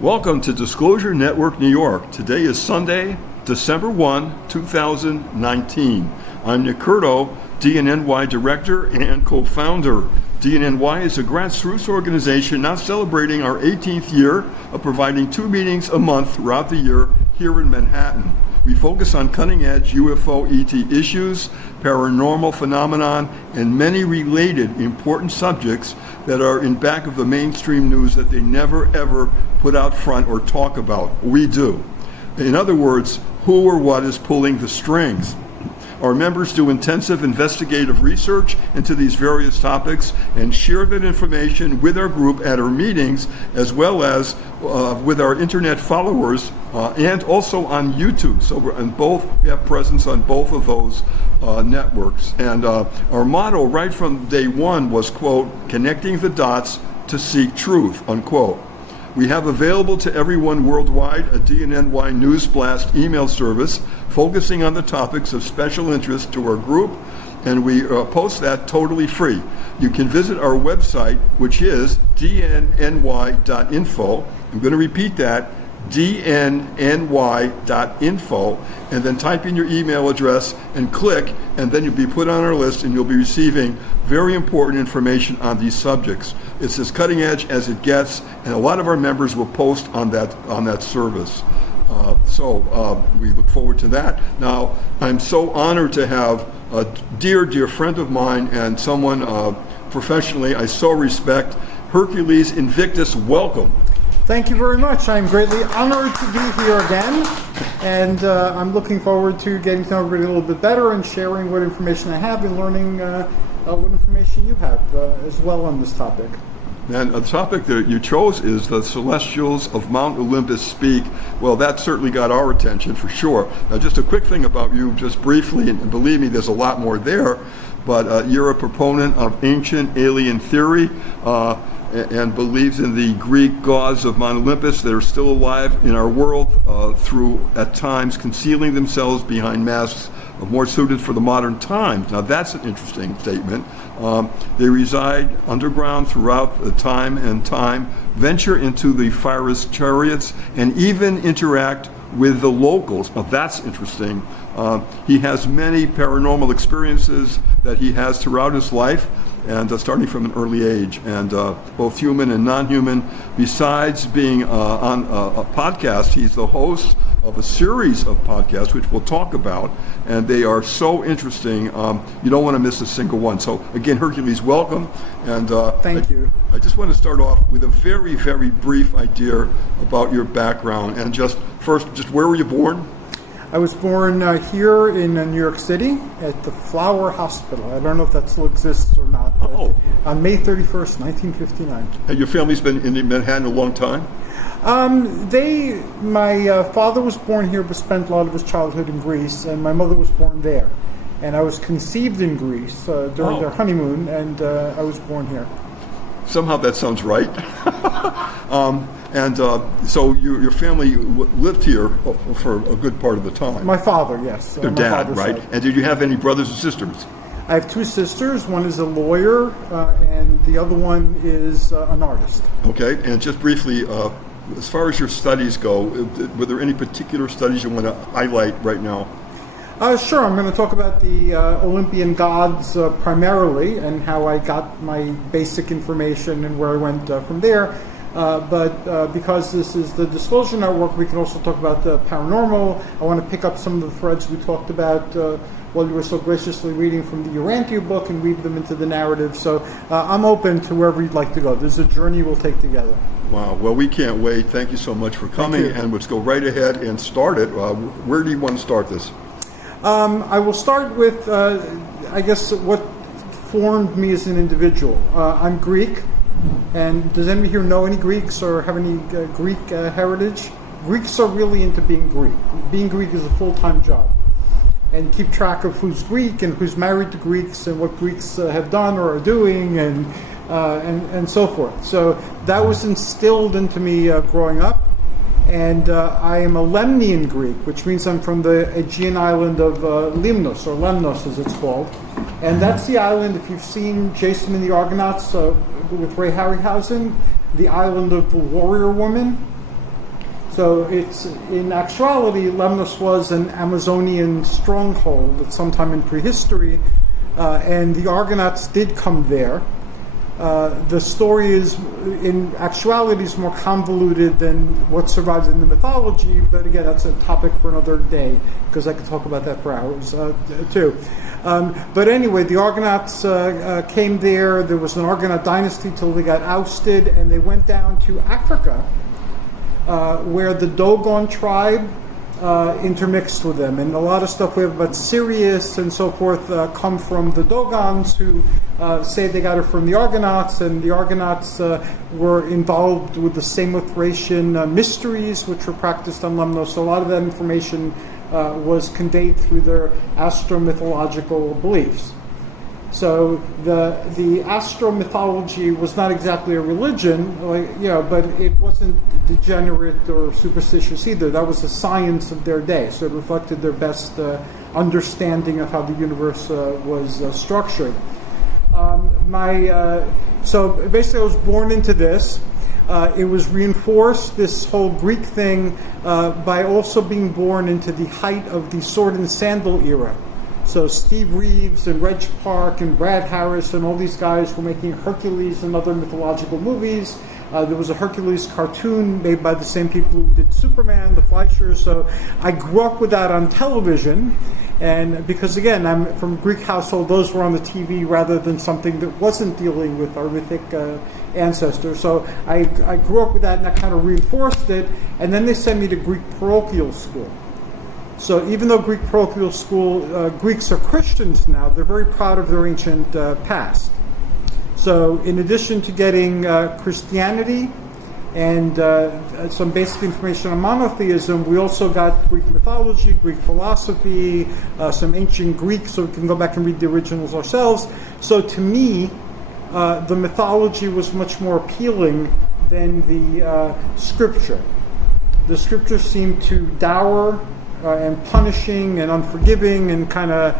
Welcome to Disclosure Network New York. Today is Sunday, December 1, 2019. I'm Nick Curto, dnny Director and co-founder. dnny is a grassroots organization now celebrating our 18th year of providing 2 meetings a month throughout the year here in Manhattan. We focus on cutting-edge UFO ET issues, paranormal phenomenon, and many related important subjects that are in back of the mainstream news that they never ever put out front or talk about. We do. In other words, who or what is pulling the strings? Our members do intensive investigative research into these various topics and share that information with our group at our meetings, as well as with our internet followers, and also on YouTube. So we have presence on both of those networks. And our motto right from day one was, quote, connecting the dots to seek truth, unquote. We have available to everyone worldwide a dnny News Blast email service focusing on the topics of special interest to our group, and we post that totally free. You can visit our website, which is dnny.info. I'm going to repeat that, dnny.info, and then type in your email address and click, and then you'll be put on our list and you'll be receiving very important information on these subjects. It's as cutting edge as it gets, and a lot of our members will post on that service. So we look forward to that. Now, I'm so honored to have a dear friend of mine and someone professionally I so respect, Hercules Invictus. Welcome. Thank you very much. I'm greatly honored to be here again, and I'm looking forward to getting to know everybody a little bit better and sharing what information I have and learning what information you have as well on this topic. And the topic that you chose is the Celestials of Mount Olympus Speak. Well, that certainly got our attention for sure. Now, just a quick thing about you, just briefly, and believe me, there's a lot more there, but you're a proponent of ancient alien theory, and believes in the Greek gods of Mount Olympus that are still alive in our world through, at times, concealing themselves behind masks more suited for the modern times. Now that's an interesting statement. They reside underground throughout the time, venture into the Pharaoh's chariots, and even interact with the locals. Now that's interesting. He has many paranormal experiences that he has throughout his life, and starting from an early age, and both human and non-human. Besides being on a podcast, he's the host of a series of podcasts, which we'll talk about, and they are so interesting. You don't want to miss a single one. So again, Hercules, welcome. And thank you. I just want to start off with a very, very brief idea about your background. And just where were you born? I was born here in New York City at the Flower Hospital. I don't know if that still exists or not. On May 31st, 1959. And your family's been in Manhattan a long time? My father was born here but spent a lot of his childhood in Greece, and my mother was born there. And I was conceived in Greece during their honeymoon, and I was born here. Somehow that sounds right. So your family lived here for a good part of the time. My father, yes. Your dad, right? Side. And did you have any brothers or sisters? I have 2 sisters. One is a lawyer, and the other one is an artist. Okay, and just briefly, as far as your studies go, were there any particular studies you want to highlight right now? Sure. I'm going to talk about the Olympian gods primarily, and how I got my basic information and where I went from there. But because this is the Disclosure Network, we can also talk about the paranormal. I want to pick up some of the threads we talked about while you were so graciously reading from the Urantia book and weave them into the narrative. So I'm open to wherever you'd like to go. There's a journey we'll take together. Wow. Well, we can't wait. Thank you so much for coming. And let's go right ahead and start it. Where do you want to start this? I will start with, I guess, what formed me as an individual. I'm Greek. And does anybody here know any Greeks or have any Greek heritage? Greeks are really into being Greek. Being Greek is a full-time job. And keep track of who's Greek and who's married to Greeks and what Greeks have done or are doing and so forth. So that was instilled into me growing up. And I am a Lemnian Greek, which means I'm from the Aegean island of Limnos, or Lemnos as it's called. And that's the island, if you've seen Jason and the Argonauts with Ray Harryhausen, the island of the warrior woman. So it's, in actuality, Lemnos was an Amazonian stronghold at some time in prehistory, and the Argonauts did come there. The story is, in actuality, is more convoluted than what survives in the mythology, but again, that's a topic for another day, because I could talk about that for hours, too. But anyway, the Argonauts came there. There was an Argonaut dynasty till they got ousted, and they went down to Africa, where the Dogon tribe intermixed with them. And a lot of stuff we have about Sirius and so forth come from the Dogons, who say they got it from the Argonauts, and the Argonauts were involved with the Samothracian mysteries, which were practiced on Lemnos. So a lot of that information was conveyed through their astro-mythological beliefs. So the astro-mythology was not exactly a religion, but it wasn't degenerate or superstitious either. That was the science of their day. So it reflected their best understanding of how the universe was structured. So basically I was born into this. It was reinforced, this whole Greek thing, by also being born into the height of the sword and sandal era. So Steve Reeves and Reg Park and Brad Harris and all these guys were making Hercules and other mythological movies. There was a Hercules cartoon made by the same people who did Superman, the Fleischers. So I grew up with that on television. And because, again, I'm from a Greek household, those were on the TV rather than something that wasn't dealing with our mythic ancestors. So I grew up with that, and that kind of reinforced it. And then they sent me to Greek parochial school. So even though Greek parochial school, Greeks are Christians now, they're very proud of their ancient past. So in addition to getting Christianity and some basic information on monotheism, we also got Greek mythology, Greek philosophy, some ancient Greek, so we can go back and read the originals ourselves. So to me, the mythology was much more appealing than the scripture. The scripture seemed too dour and punishing and unforgiving and kind of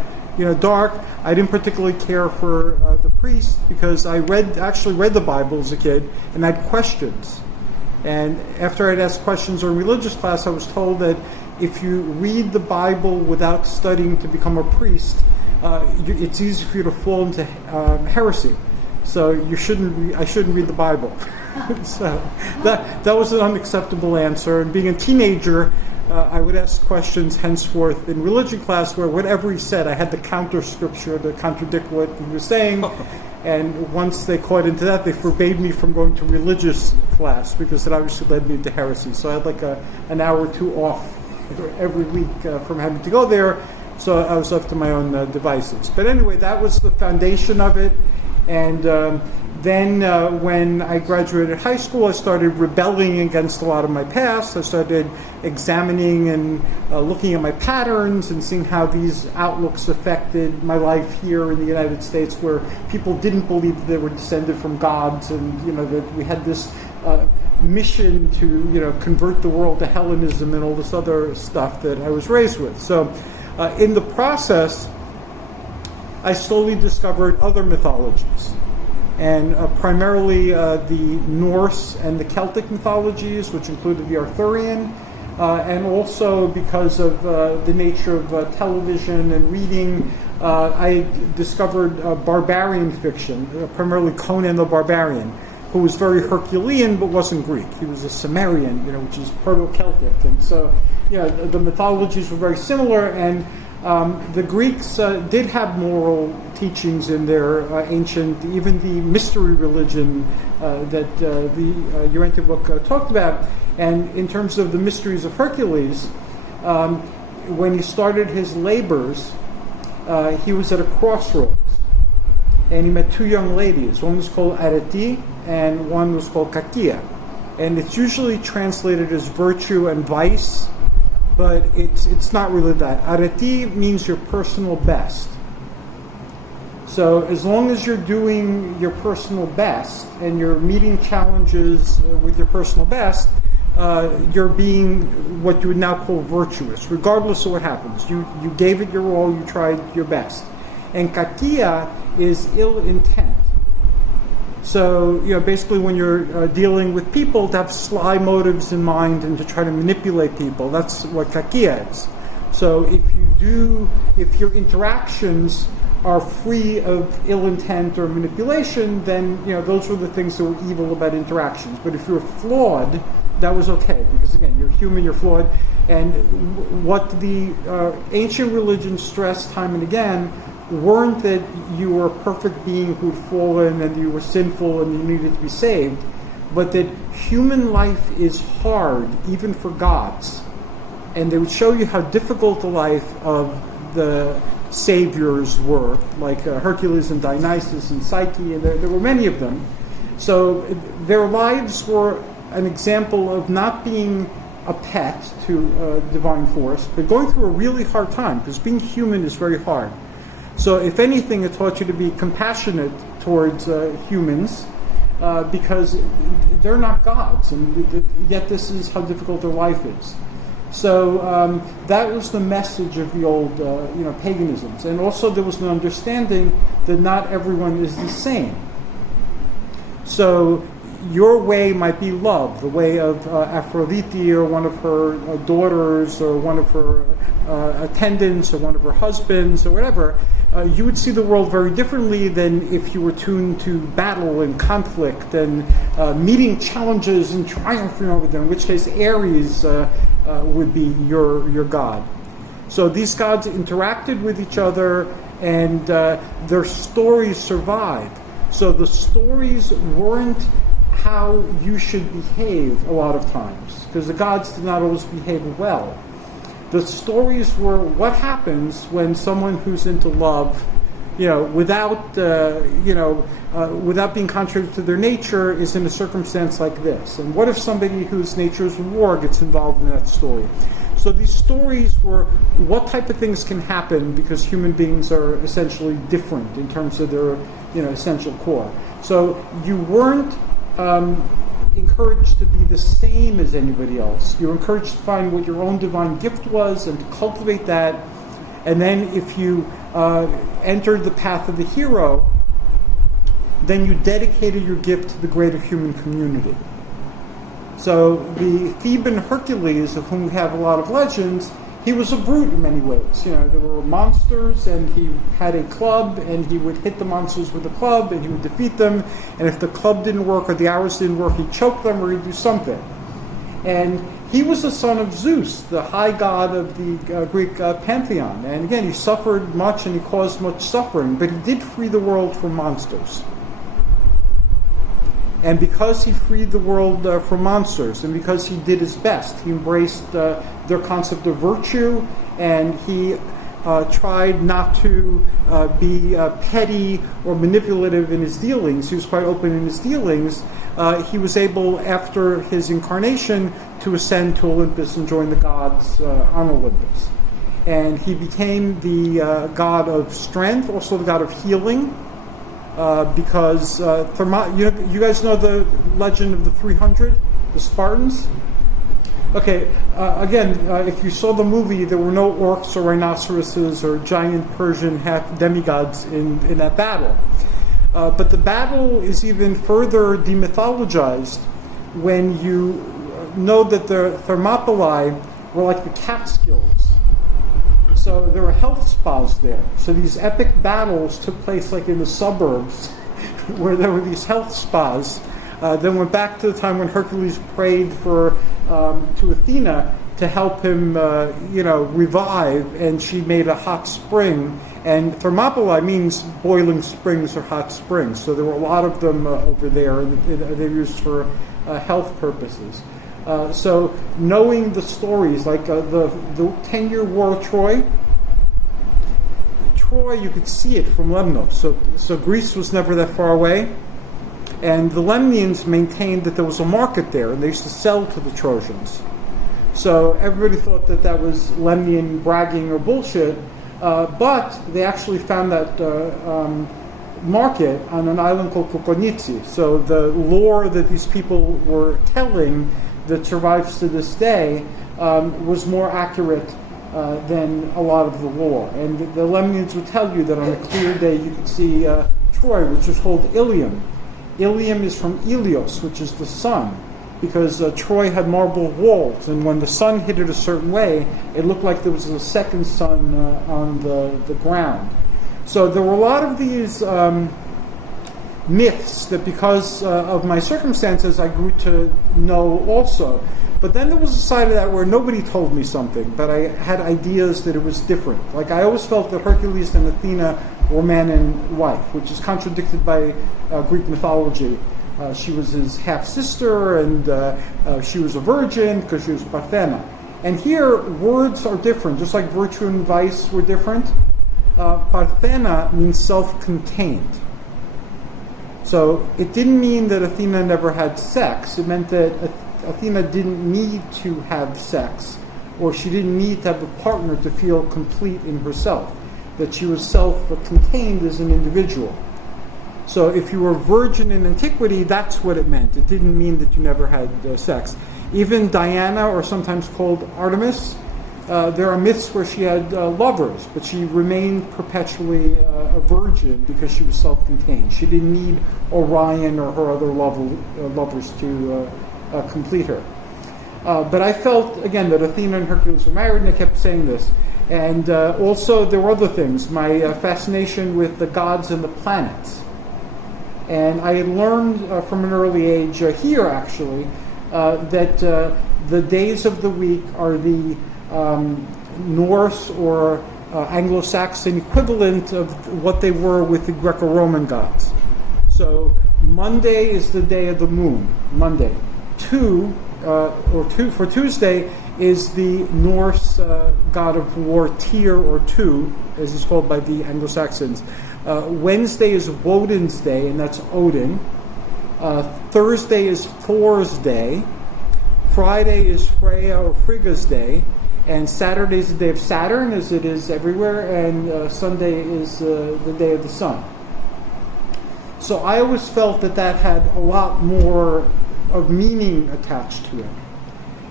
dark. I didn't particularly care for the priests, because I actually read the Bible as a kid, and I had questions. And after I'd asked questions in religious class, I was told that if you read the Bible without studying to become a priest, it's easy for you to fall into heresy. So I shouldn't read the Bible. So that was an unacceptable answer. And being a teenager, I would ask questions henceforth in religion class where whatever he said, I had to counter scripture to contradict what he was saying. And once they caught into that, they forbade me from going to religious class, because it obviously led me into heresy. So I had like an hour or two off every week from having to go there. So I was left to my own devices. But anyway, that was the foundation of it. And then when I graduated high school, I started rebelling against a lot of my past. I started examining and looking at my patterns and seeing how these outlooks affected my life here in the United States, where people didn't believe that they were descended from gods, and that we had this mission to convert the world to Hellenism and all this other stuff that I was raised with. So in the process, I slowly discovered other mythologies. And primarily the Norse and the Celtic mythologies, which included the Arthurian, and also because of the nature of television and reading, I discovered barbarian fiction, primarily Conan the Barbarian, who was very Herculean but wasn't Greek. He was a Sumerian, which is Proto-Celtic. And so, the mythologies were very similar, and the Greeks did have moral teachings in their ancient, even the mystery religion that the Urente book talked about. And in terms of the mysteries of Hercules, when he started his labors, he was at a crossroads. And he met two young ladies. One was called Arete, and one was called Kakia. And it's usually translated as virtue and vice, but it's not really that. Arete means your personal best. So as long as you're doing your personal best and you're meeting challenges with your personal best, you're being what you would now call virtuous, regardless of what happens. You gave it your all, you tried your best. And Kakia is ill intent. So, basically when you're dealing with people, to have sly motives in mind and to try to manipulate people. That's what kakia is. So if your interactions are free of ill intent or manipulation, then, those were the things that were evil about interactions. But if you're flawed, that was okay, because again, you're human, you're flawed. And what the ancient religions stressed time and again weren't that you were a perfect being who'd fallen and you were sinful and you needed to be saved, but that human life is hard, even for gods. And they would show you how difficult the life of the saviors were, like Hercules and Dionysus and Psyche, and there were many of them. So their lives were an example of not being a pet to divine force, but going through a really hard time, because being human is very hard. So if anything, it taught you to be compassionate towards humans, because they're not gods, and yet this is how difficult their life is. So that was the message of the old, paganisms. And also there was an understanding that not everyone is the same. So your way might be love, the way of Aphrodite or one of her daughters or one of her attendants or one of her husbands or whatever. You would see the world very differently than if you were tuned to battle and conflict and meeting challenges and triumphing over them, in which case Ares would be your god. So these gods interacted with each other, and their stories survived. So the stories weren't how you should behave a lot of times, because the gods did not always behave well. The stories were what happens when someone who's into love, without being contrary to their nature, is in a circumstance like this. And what if somebody whose nature is war gets involved in that story? So these stories were what type of things can happen, because human beings are essentially different in terms of their essential core. So you weren't encouraged to be the same as anybody else. You're encouraged to find what your own divine gift was and to cultivate that. And then if you entered the path of the hero, then you dedicated your gift to the greater human community. So the Theban Hercules, of whom we have a lot of legends, he was a brute in many ways. There were monsters, and he had a club, and he would hit the monsters with the club, and he would defeat them. And if the club didn't work or the arrows didn't work, he'd choke them or he'd do something. And he was the son of Zeus, the high god of the Greek pantheon. And again, he suffered much and he caused much suffering, but he did free the world from monsters. And because he freed the world from monsters, and because he did his best, he embraced their concept of virtue, and he tried not to be petty or manipulative in his dealings. He was quite open in his dealings. He was able, after his incarnation, to ascend to Olympus and join the gods on Olympus. And he became the god of strength, also the god of healing. Because you guys know the legend of the 300, the Spartans? Okay, again, if you saw the movie, there were no orcs or rhinoceroses or giant Persian half demigods in that battle. But the battle is even further demythologized when you know that the Thermopylae were like the Catskills. So there were health spas there. So these epic battles took place like in the suburbs where there were these health spas. Then went back to the time when Hercules prayed to Athena to help him, revive, and she made a hot spring. And Thermopylae means boiling springs or hot springs. So there were a lot of them over there, and they were used for health purposes. So knowing the stories, like the 10-year war of Troy, you could see it from Lemnos. So Greece was never that far away. And the Lemnians maintained that there was a market there, and they used to sell to the Trojans. So everybody thought that was Lemnian bragging or bullshit, but they actually found that market on an island called Kokonitsi. So the lore that these people were telling that survives to this day was more accurate than a lot of the lore. And the Lemnians would tell you that on a clear day you could see Troy, which was called Ilium. Ilium is from Ilios, which is the sun, because Troy had marble walls, and when the sun hit it a certain way, it looked like there was a second sun on the ground. So there were a lot of these myths that because of my circumstances I grew to know also. But then there was a side of that where nobody told me something, but I had ideas that it was different. Like I always felt that Hercules and Athena were man and wife, which is contradicted by Greek mythology. She was his half-sister, and she was a virgin because she was Parthena. And here, words are different, just like virtue and vice were different. Parthena means self-contained. So it didn't mean that Athena never had sex. It meant that Athena didn't need to have sex, or she didn't need to have a partner to feel complete in herself, that she was self-contained as an individual. So if you were virgin in antiquity, that's what it meant. It didn't mean that you never had sex. Even Diana, or sometimes called Artemis, there are myths where she had lovers, but she remained perpetually a virgin because she was self-contained. She didn't need Orion or her other lovers to complete her. But I felt, again, that Athena and Hercules were married, and I kept saying this. And also there were other things, my fascination with the gods and the planets. And I had learned from an early age, here actually, that the days of the week are the Norse or Anglo-Saxon equivalent of what they were with the Greco-Roman gods. So Monday is the day of the moon, Monday. For Tuesday is the Norse god of war Tyr, or Tu, as it's called by the Anglo-Saxons. Wednesday is Woden's day, and that's Odin. Thursday is Thor's day. Friday is Freya or Frigga's day. And Saturday is the day of Saturn, as it is everywhere. And Sunday is the day of the sun. So I always felt that had a lot more of meaning attached to it.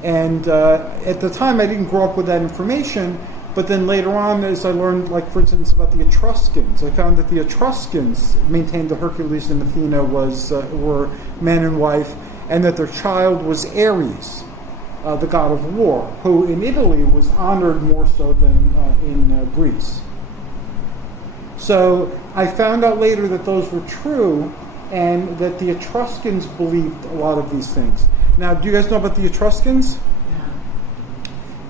And at the time, I didn't grow up with that information. But then later on, as I learned, like for instance, about the Etruscans, I found that the Etruscans maintained that Hercules and Athena were man and wife, and that their child was Ares, the god of war, who in Italy was honored more so than in Greece. So I found out later that those were true, and that the Etruscans believed a lot of these things. Now, do you guys know about the Etruscans?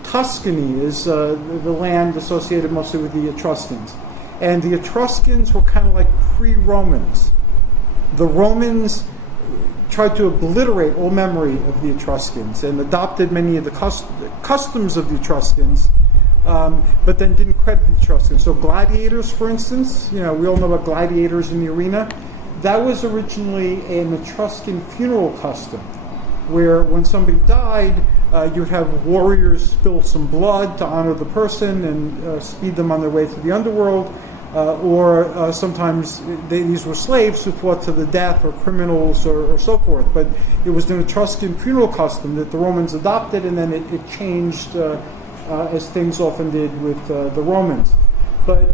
Tuscany is the land associated mostly with the Etruscans. And the Etruscans were kind of like pre-Romans. The Romans tried to obliterate all memory of the Etruscans and adopted many of the customs of the Etruscans, but then didn't credit the Etruscans. So gladiators, for instance, we all know about gladiators in the arena. That was originally an Etruscan funeral custom, where when somebody died, you would have warriors spill some blood to honor the person and speed them on their way through the underworld, or sometimes these were slaves who fought to the death, or criminals, or so forth. But it was an Etruscan funeral custom that the Romans adopted, and then it changed as things often did with the Romans. But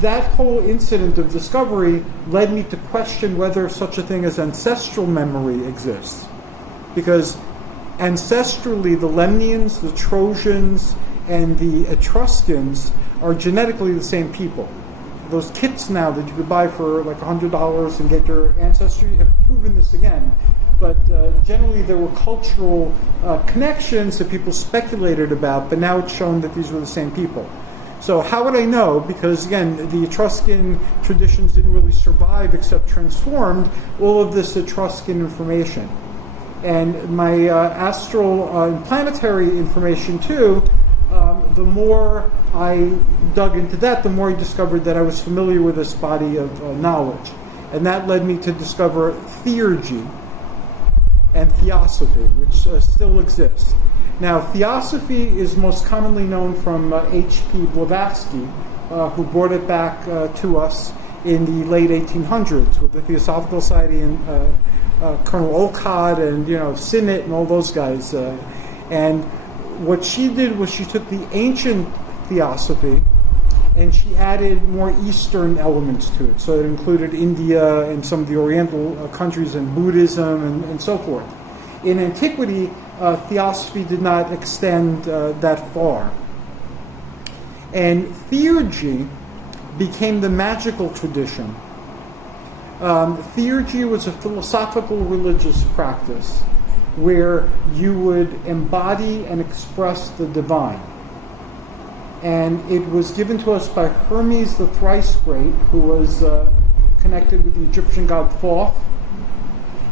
that whole incident of discovery led me to question whether such a thing as ancestral memory exists. Because ancestrally, the Lemnians, the Trojans, and the Etruscans are genetically the same people. Those kits now that you could buy for like $100 and get your ancestry have proven this again. But generally there were cultural connections that people speculated about, but now it's shown that these were the same people. So how would I know? Because again, the Etruscan traditions didn't really survive except transformed all of this Etruscan information. And my astral and planetary information too, the more I dug into that, the more I discovered that I was familiar with this body of knowledge. And that led me to discover theurgy and theosophy, which still exists. Now, theosophy is most commonly known from H.P. Blavatsky, who brought it back to us in the late 1800s with the Theosophical Society and Colonel Olcott and Sinnett and all those guys. And what she did was she took the ancient theosophy and she added more Eastern elements to it. So it included India and some of the Oriental countries and Buddhism and so forth. In antiquity, theosophy did not extend that far. And theurgy became the magical tradition. Theurgy was a philosophical religious practice where you would embody and express the divine. And it was given to us by Hermes the Thrice Great, who was connected with the Egyptian god Thoth.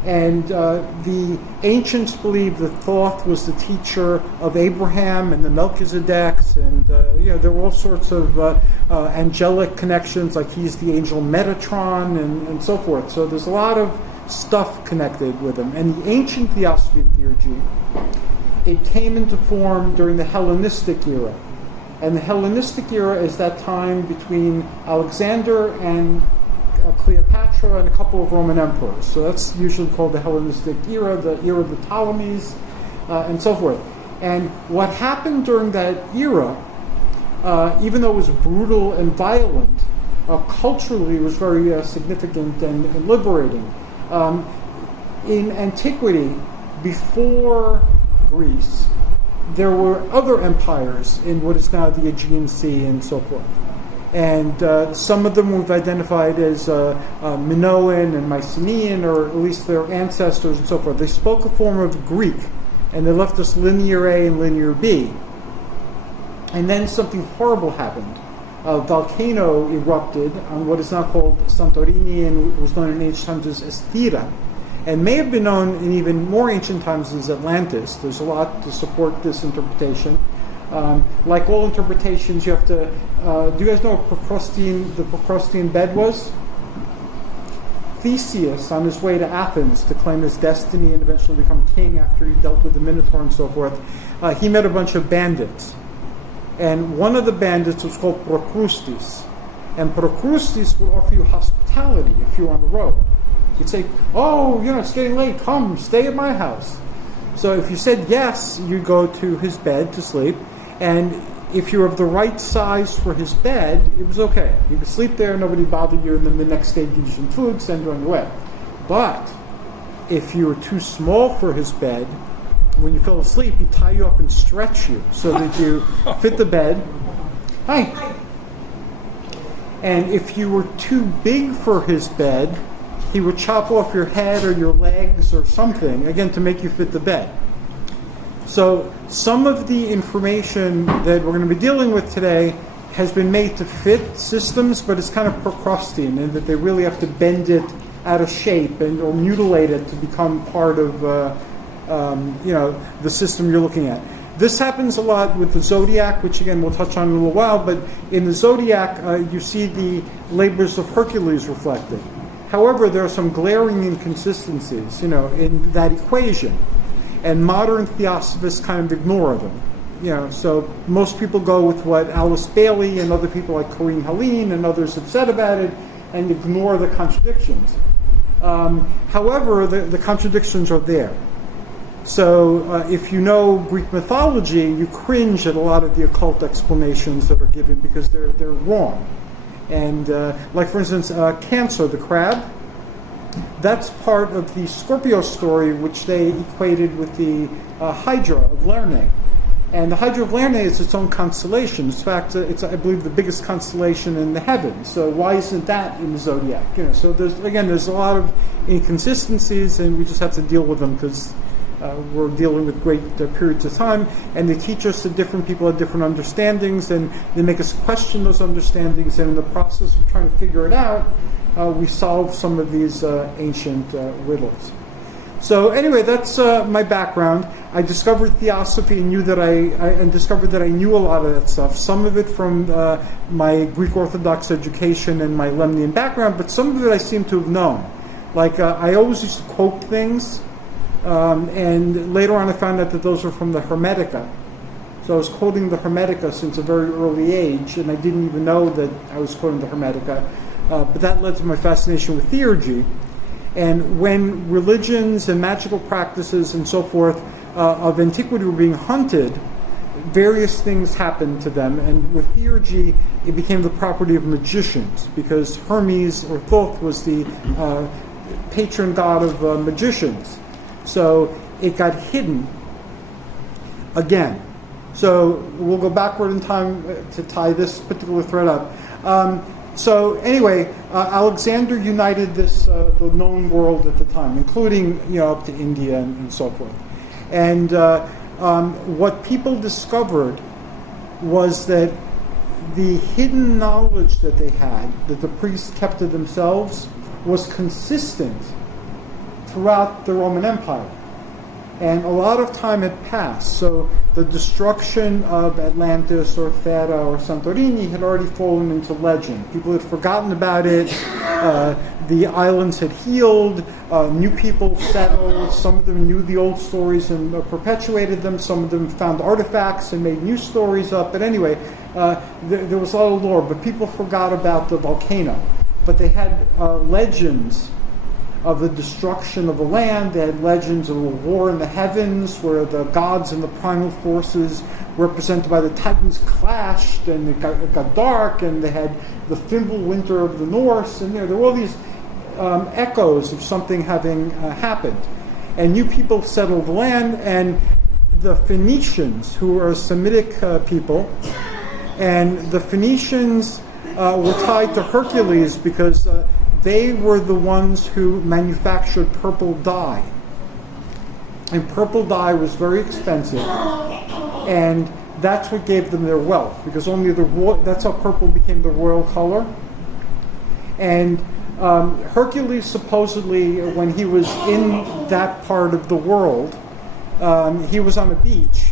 And the ancients believed that Thoth was the teacher of Abraham and the Melchizedeks, and there were all sorts of angelic connections, like he's the angel Metatron and so forth. So there's a lot of stuff connected with him. And the ancient theosophy of theurgy, it came into form during the Hellenistic era. And the Hellenistic era is that time between Alexander and Cleopatra and a couple of Roman emperors. So that's usually called the Hellenistic era of the Ptolemies, and so forth. And what happened during that era, even though it was brutal and violent, culturally it was very significant and liberating. In antiquity, before Greece, there were other empires in what is now the Aegean Sea and so forth. And some of them we've identified as Minoan and Mycenaean, or at least their ancestors and so forth. They spoke a form of Greek, and they left us Linear A and Linear B. And then something horrible happened. A volcano erupted on what is now called Santorini and was known in ancient times as Estira, and may have been known in even more ancient times as Atlantis. There's a lot to support this interpretation. Like all interpretations, you have to. Do you guys know what the Procrustean bed was? Theseus, on his way to Athens to claim his destiny and eventually become king after he dealt with the Minotaur and so forth, he met a bunch of bandits. And one of the bandits was called Procrustes. And Procrustes would offer you hospitality if you were on the road. He'd say, "Oh, it's getting late. Come, stay at my house." So if you said yes, you'd go to his bed to sleep. And if you were of the right size for his bed, it was okay. You could sleep there, nobody bothered you, and then the next day give you some food, send you on your way. But if you were too small for his bed, when you fell asleep, he'd tie you up and stretch you so that you fit the bed. Hi. And if you were too big for his bed, he would chop off your head or your legs or something, again, to make you fit the bed. So some of the information that we're going to be dealing with today has been made to fit systems, but it's kind of Procrustean in that they really have to bend it out of shape or mutilate it to become part of the system you're looking at. This happens a lot with the zodiac, which again we'll touch on in a little while, but in the zodiac you see the labors of Hercules reflected. However, there are some glaring inconsistencies, in that equation, and modern theosophists kind of ignore them. So most people go with what Alice Bailey and other people like Corinne Helene and others have said about it, and ignore the contradictions. However, the contradictions are there. So if you know Greek mythology, you cringe at a lot of the occult explanations that are given because they're wrong. And like, for instance, Cancer, the crab, that's part of the Scorpio story, which they equated with the Hydra of Lernae. And the Hydra of Lernae is its own constellation. In fact, it's, I believe, the biggest constellation in the heavens. So why isn't that in the zodiac? So there's a lot of inconsistencies, and we just have to deal with them because we're dealing with great periods of time, and they teach us that different people have different understandings, and they make us question those understandings, and in the process of trying to figure it out, we solve some of these ancient riddles. So anyway, that's my background. I discovered theosophy and discovered that I knew a lot of that stuff. Some of it from my Greek Orthodox education and my Lemnian background, but some of it I seem to have known. Like I always used to quote things, and later on I found out that those were from the Hermetica. So I was quoting the Hermetica since a very early age, and I didn't even know that I was quoting the Hermetica. But that led to my fascination with theurgy. And when religions and magical practices and so forth of antiquity were being hunted, various things happened to them, and with theurgy, it became the property of magicians, because Hermes, or Thoth, was the patron god of magicians. So it got hidden again. So we'll go backward in time to tie this particular thread up. So anyway, Alexander united the known world at the time, including up to India and so forth. And what people discovered was that the hidden knowledge that they had, that the priests kept to themselves, was consistent throughout the Roman Empire. And a lot of time had passed. So the destruction of Atlantis or Thera or Santorini had already fallen into legend. People had forgotten about it. The islands had healed. New people settled. Some of them knew the old stories and perpetuated them. Some of them found artifacts and made new stories up. But anyway, there was a lot of lore. But people forgot about the volcano. But they had legends of the destruction of the land. They had legends of a war in the heavens where the gods and the primal forces represented by the Titans clashed, and it got dark, and they had the Thimble Winter of the Norse, and there were all these echoes of something having happened. And new people settled the land, and the Phoenicians, who are a Semitic people, and the Phoenicians were tied to Hercules because they were the ones who manufactured purple dye. And purple dye was very expensive. And that's what gave them their wealth, because only that's how purple became the royal color. And Hercules, supposedly, when he was in that part of the world, he was on a beach,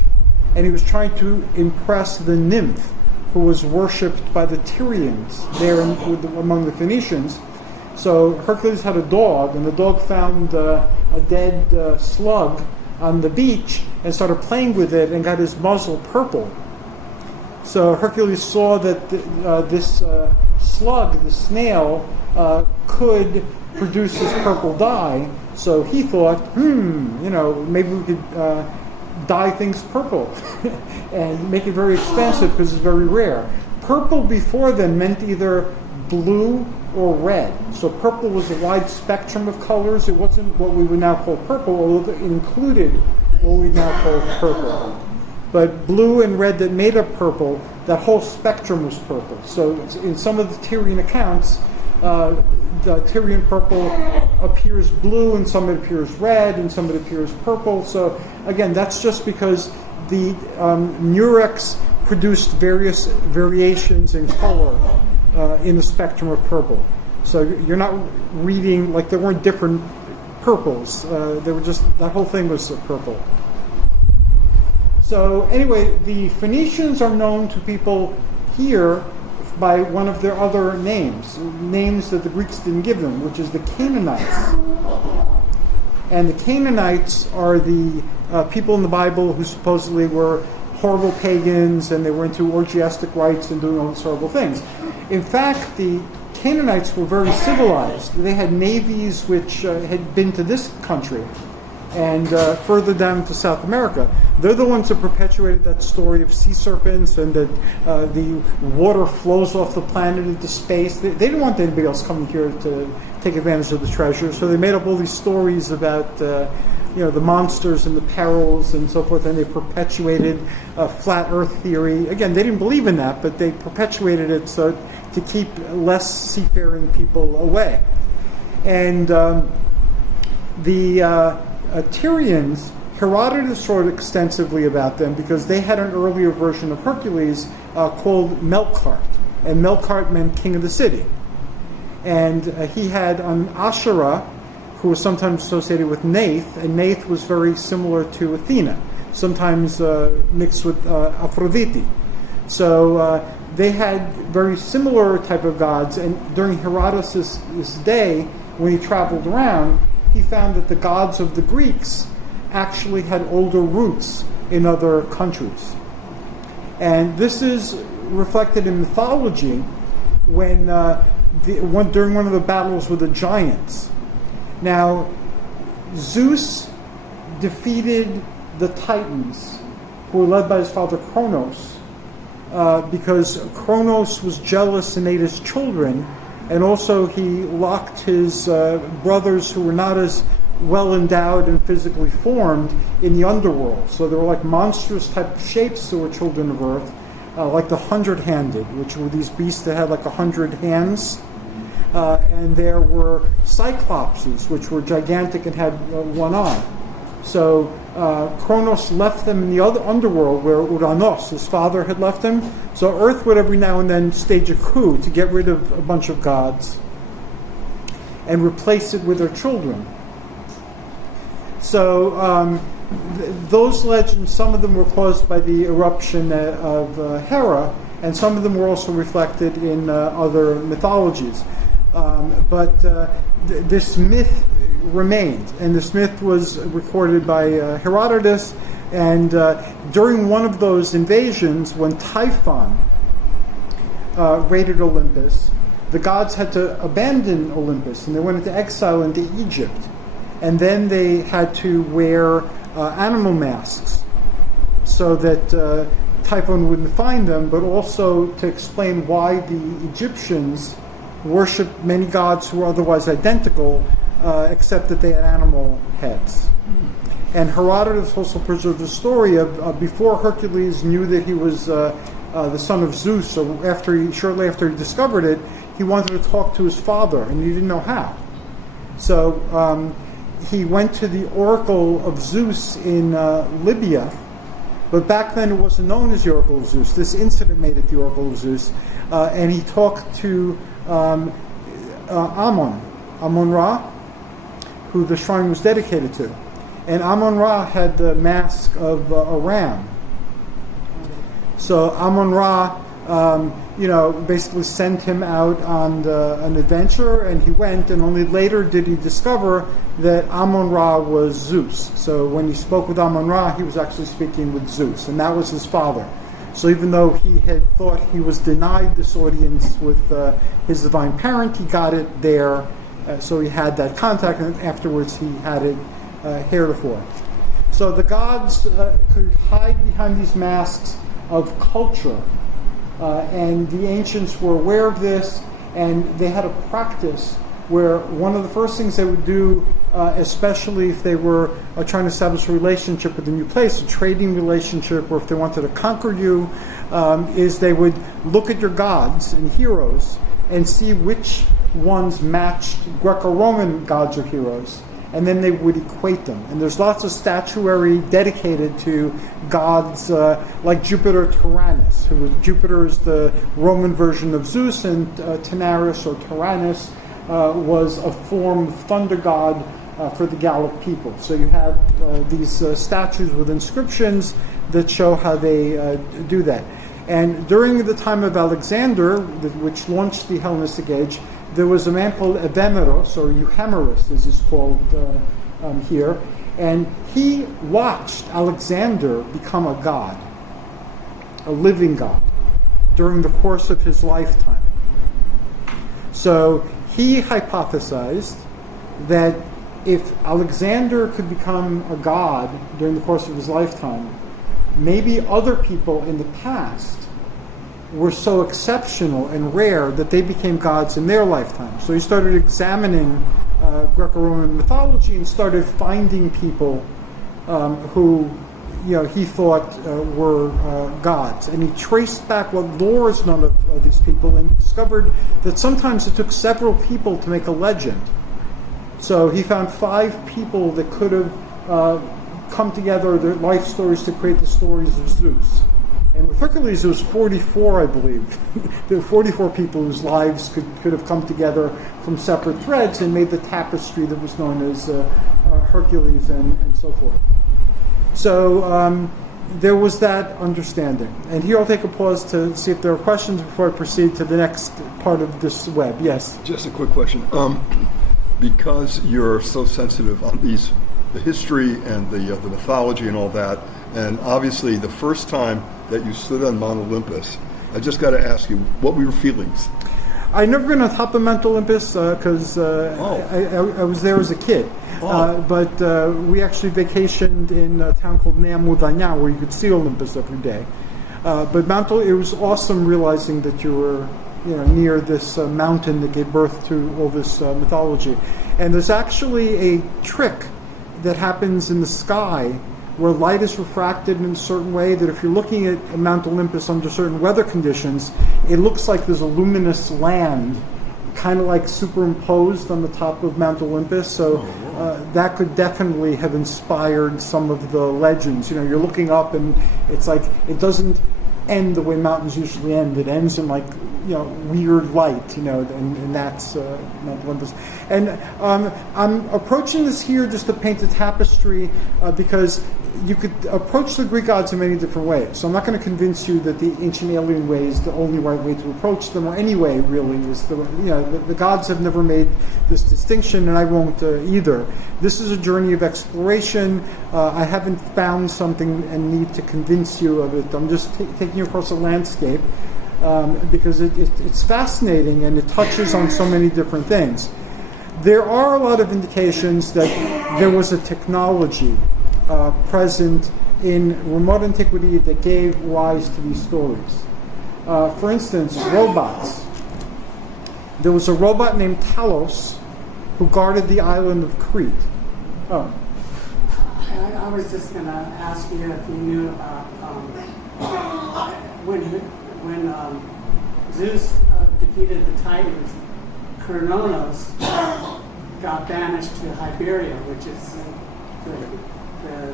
and he was trying to impress the nymph who was worshipped by the Tyrians there among the Phoenicians. So Hercules had a dog, and the dog found a dead slug on the beach and started playing with it and got his muzzle purple. So Hercules saw that this slug, the snail, could produce this purple dye. So he thought, maybe we could dye things purple and make it very expensive because it's very rare. Purple before then meant either blue or red. So purple was a wide spectrum of colors. It wasn't what we would now call purple, although it included what we now call purple. But blue and red that made up purple, that whole spectrum was purple. So in some of the Tyrian accounts, the Tyrian purple appears blue, and some it appears red, and some it appears purple. So again, that's just because the Murex produced various variations in color in the spectrum of purple. So you're not reading, like there weren't different purples. They were just, that whole thing was purple. So anyway, the Phoenicians are known to people here by one of their other names that the Greeks didn't give them, which is the Canaanites. And the Canaanites are the people in the Bible who supposedly were horrible pagans, and they were into orgiastic rites and doing all these horrible things. In fact, the Canaanites were very civilized. They had navies which had been to this country and further down to South America. They're the ones that perpetuated that story of sea serpents and that the water flows off the planet into space. They didn't want anybody else coming here to take advantage of the treasure, so they made up all these stories about the monsters and the perils and so forth, and they perpetuated flat Earth theory. Again, they didn't believe in that, but they perpetuated it so to keep less seafaring people away. And the Tyrians, Herodotus wrote extensively about them because they had an earlier version of Hercules called Melkart, and Melkart meant king of the city. And he had an Asherah, who was sometimes associated with Nath, and Nath was very similar to Athena, sometimes mixed with Aphrodite. So they had very similar type of gods, and during Herodotus' day, when he traveled around, he found that the gods of the Greeks actually had older roots in other countries. And this is reflected in mythology when during one of the battles with the giants. Now, Zeus defeated the Titans who were led by his father Kronos, because Kronos was jealous and ate his children, and also he locked his brothers who were not as well endowed and physically formed in the underworld. So they were like monstrous type of shapes that were children of Earth, like the 100-handed, which were these beasts that had like 100 hands. And there were cyclopses, which were gigantic and had one eye. So Kronos left them in the other underworld where Uranos, his father, had left him. So Earth would every now and then stage a coup to get rid of a bunch of gods and replace it with their children. So those legends, some of them were caused by the eruption of Hera, and some of them were also reflected in other mythologies. But this myth remained, and this myth was recorded by Herodotus. And during one of those invasions, when Typhon raided Olympus, the gods had to abandon Olympus, and they went into exile into Egypt. And then they had to wear animal masks so that Typhon wouldn't find them, but also to explain why the Egyptians worshipped many gods who were otherwise identical, except that they had animal heads. And Herodotus also preserves a story of before Hercules knew that he was the son of Zeus, so shortly after he discovered it, he wanted to talk to his father, and he didn't know how. So he went to the oracle of Zeus in Libya, but back then it wasn't known as the oracle of Zeus. This incident made it the oracle of Zeus, and he talked to Amon-Ra, who the shrine was dedicated to. And Amon-Ra had the mask of a ram. So Amon-Ra, basically sent him out on an adventure, and he went, and only later did he discover that Amon-Ra was Zeus. So when he spoke with Amon-Ra, he was actually speaking with Zeus, and that was his father. So even though he had thought he was denied this audience with his divine parent, he got it there, so he had that contact, and afterwards he had it heretofore. So the gods could hide behind these masks of culture, and the ancients were aware of this, and they had a practice where one of the first things they would do, especially if they were trying to establish a relationship with a new place, a trading relationship, or if they wanted to conquer you, is they would look at your gods and heroes and see which ones matched Greco-Roman gods or heroes, and then they would equate them. And there's lots of statuary dedicated to gods like Jupiter Tyrannus, who was Jupiter's the Roman version of Zeus, and Tanaris or Tyrannus was a form of thunder god for the Gallic people. So you have these statues with inscriptions that show how they do that. And during the time of Alexander, which launched the Hellenistic Age, there was a man called Ebemeros, or Euhemerus as he's called here, and he watched Alexander become a god, a living god, during the course of his lifetime. So he hypothesized that if Alexander could become a god during the course of his lifetime, maybe other people in the past were so exceptional and rare that they became gods in their lifetime. So he started examining Greco-Roman mythology and started finding people who he thought were gods. And he traced back what lore is known of these people and discovered that sometimes it took several people to make a legend. So he found 5 people that could have come together, their life stories, to create the stories of Zeus. And with Hercules, it was 44, I believe. There were 44 people whose lives could have come together from separate threads and made the tapestry that was known as Hercules and so forth. So there was that understanding. And here I'll take a pause to see if there are questions before I proceed to the next part of this web. Yes? Just a quick question. Because you're so sensitive on the history and the mythology and all that, and obviously the first time that you stood on Mount Olympus, I just got to ask you, what were your feelings? I've never been on top of Mount Olympus because I was there as a kid. But we actually vacationed in a town called Namudanya where you could see Olympus every day. But it was awesome realizing that you were near this mountain that gave birth to all this mythology. And there's actually a trick that happens in the sky where light is refracted in a certain way that if you're looking at Mount Olympus under certain weather conditions, it looks like there's a luminous land kind of like superimposed on the top of Mount Olympus. So that could definitely have inspired some of the legends. You're looking up and it's like it doesn't end the way mountains usually end. It ends in like weird light, and that's Mount Olympus. And I'm approaching this here just to paint a tapestry because you could approach the Greek gods in many different ways. So I'm not going to convince you that the ancient alien way is the only right way to approach them, or any way really is the gods have never made this distinction, and I won't either. This is a journey of exploration. I haven't found something and need to convince you of it. I'm just taking you across a landscape because it's fascinating and it touches on so many different things. There are a lot of indications that there was a technology present in remote antiquity that gave rise to these stories. For instance, robots. There was a robot named Talos who guarded the island of Crete. Oh. I was just going to ask you if you knew about when Zeus defeated the Titans, Kronos got banished to Iberia, which is the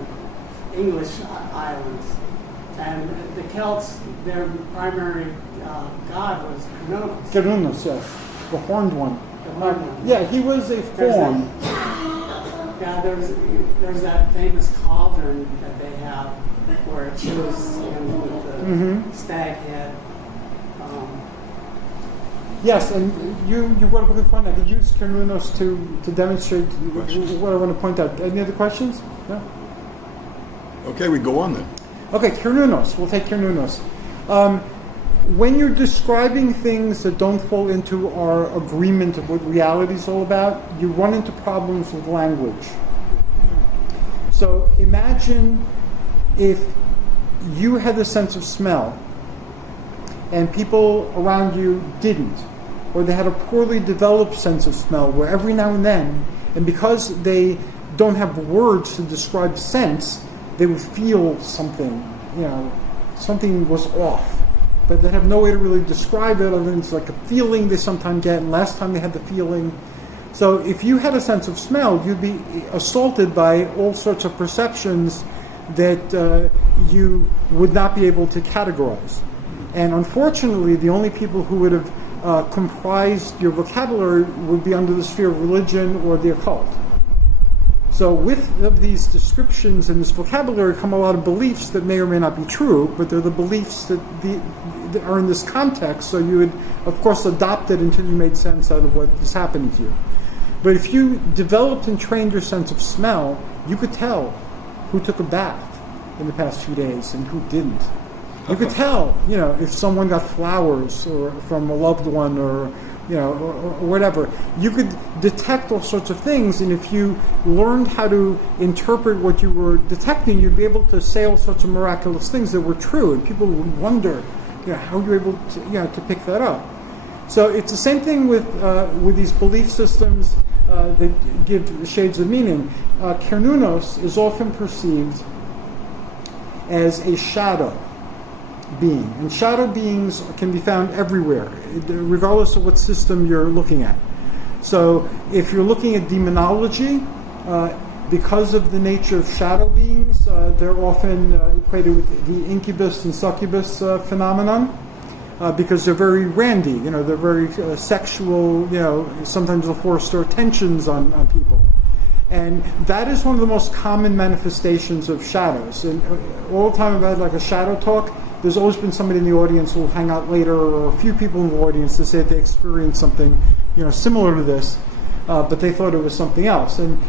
English islands. And the Celts, their primary god was Kronos. Kronos, yes. The horned one. The horned one. Yeah, he was a faun. There's that famous cauldron that they have where it shows him with the stag head. Yes, and you brought up a good point. I could use Cernunnos to demonstrate what I want to point out. Any other questions? No? Okay, we go on then. Okay, Cernunnos. We'll take Cernunnos. When you're describing things that don't fall into our agreement of what reality is all about, you run into problems with language. So imagine if you had a sense of smell and people around you didn't, or they had a poorly developed sense of smell where every now and then, and because they don't have words to describe sense, they would feel something, something was off. But they have no way to really describe it other than it's like a feeling they sometimes get, and last time they had the feeling. So if you had a sense of smell, you'd be assaulted by all sorts of perceptions that you would not be able to categorize. And unfortunately, the only people who would have comprised your vocabulary would be under the sphere of religion or the occult. So with these descriptions and this vocabulary come a lot of beliefs that may or may not be true, but they're the beliefs that are in this context, so you would, of course, adopt it until you made sense out of what is happening to you. But if you developed and trained your sense of smell, you could tell who took a bath in the past few days and who didn't. You could tell, if someone got flowers or from a loved one or whatever. You could detect all sorts of things, and if you learned how to interpret what you were detecting, you'd be able to say all sorts of miraculous things that were true, and people would wonder, how you're able to pick that up. So it's the same thing with these belief systems that give shades of meaning. Cernunnos is often perceived as a shadow being. And shadow beings can be found everywhere, regardless of what system you're looking at. So if you're looking at demonology, because of the nature of shadow beings, they're often equated with the incubus and succubus phenomenon, because they're very randy, they're very sexual, sometimes they'll force their attentions on people. And that is one of the most common manifestations of shadows. And all the time I've had like a shadow talk, there's always been somebody in the audience who will hang out later, or a few people in the audience that say they experienced something, similar to this, but they thought it was something else. And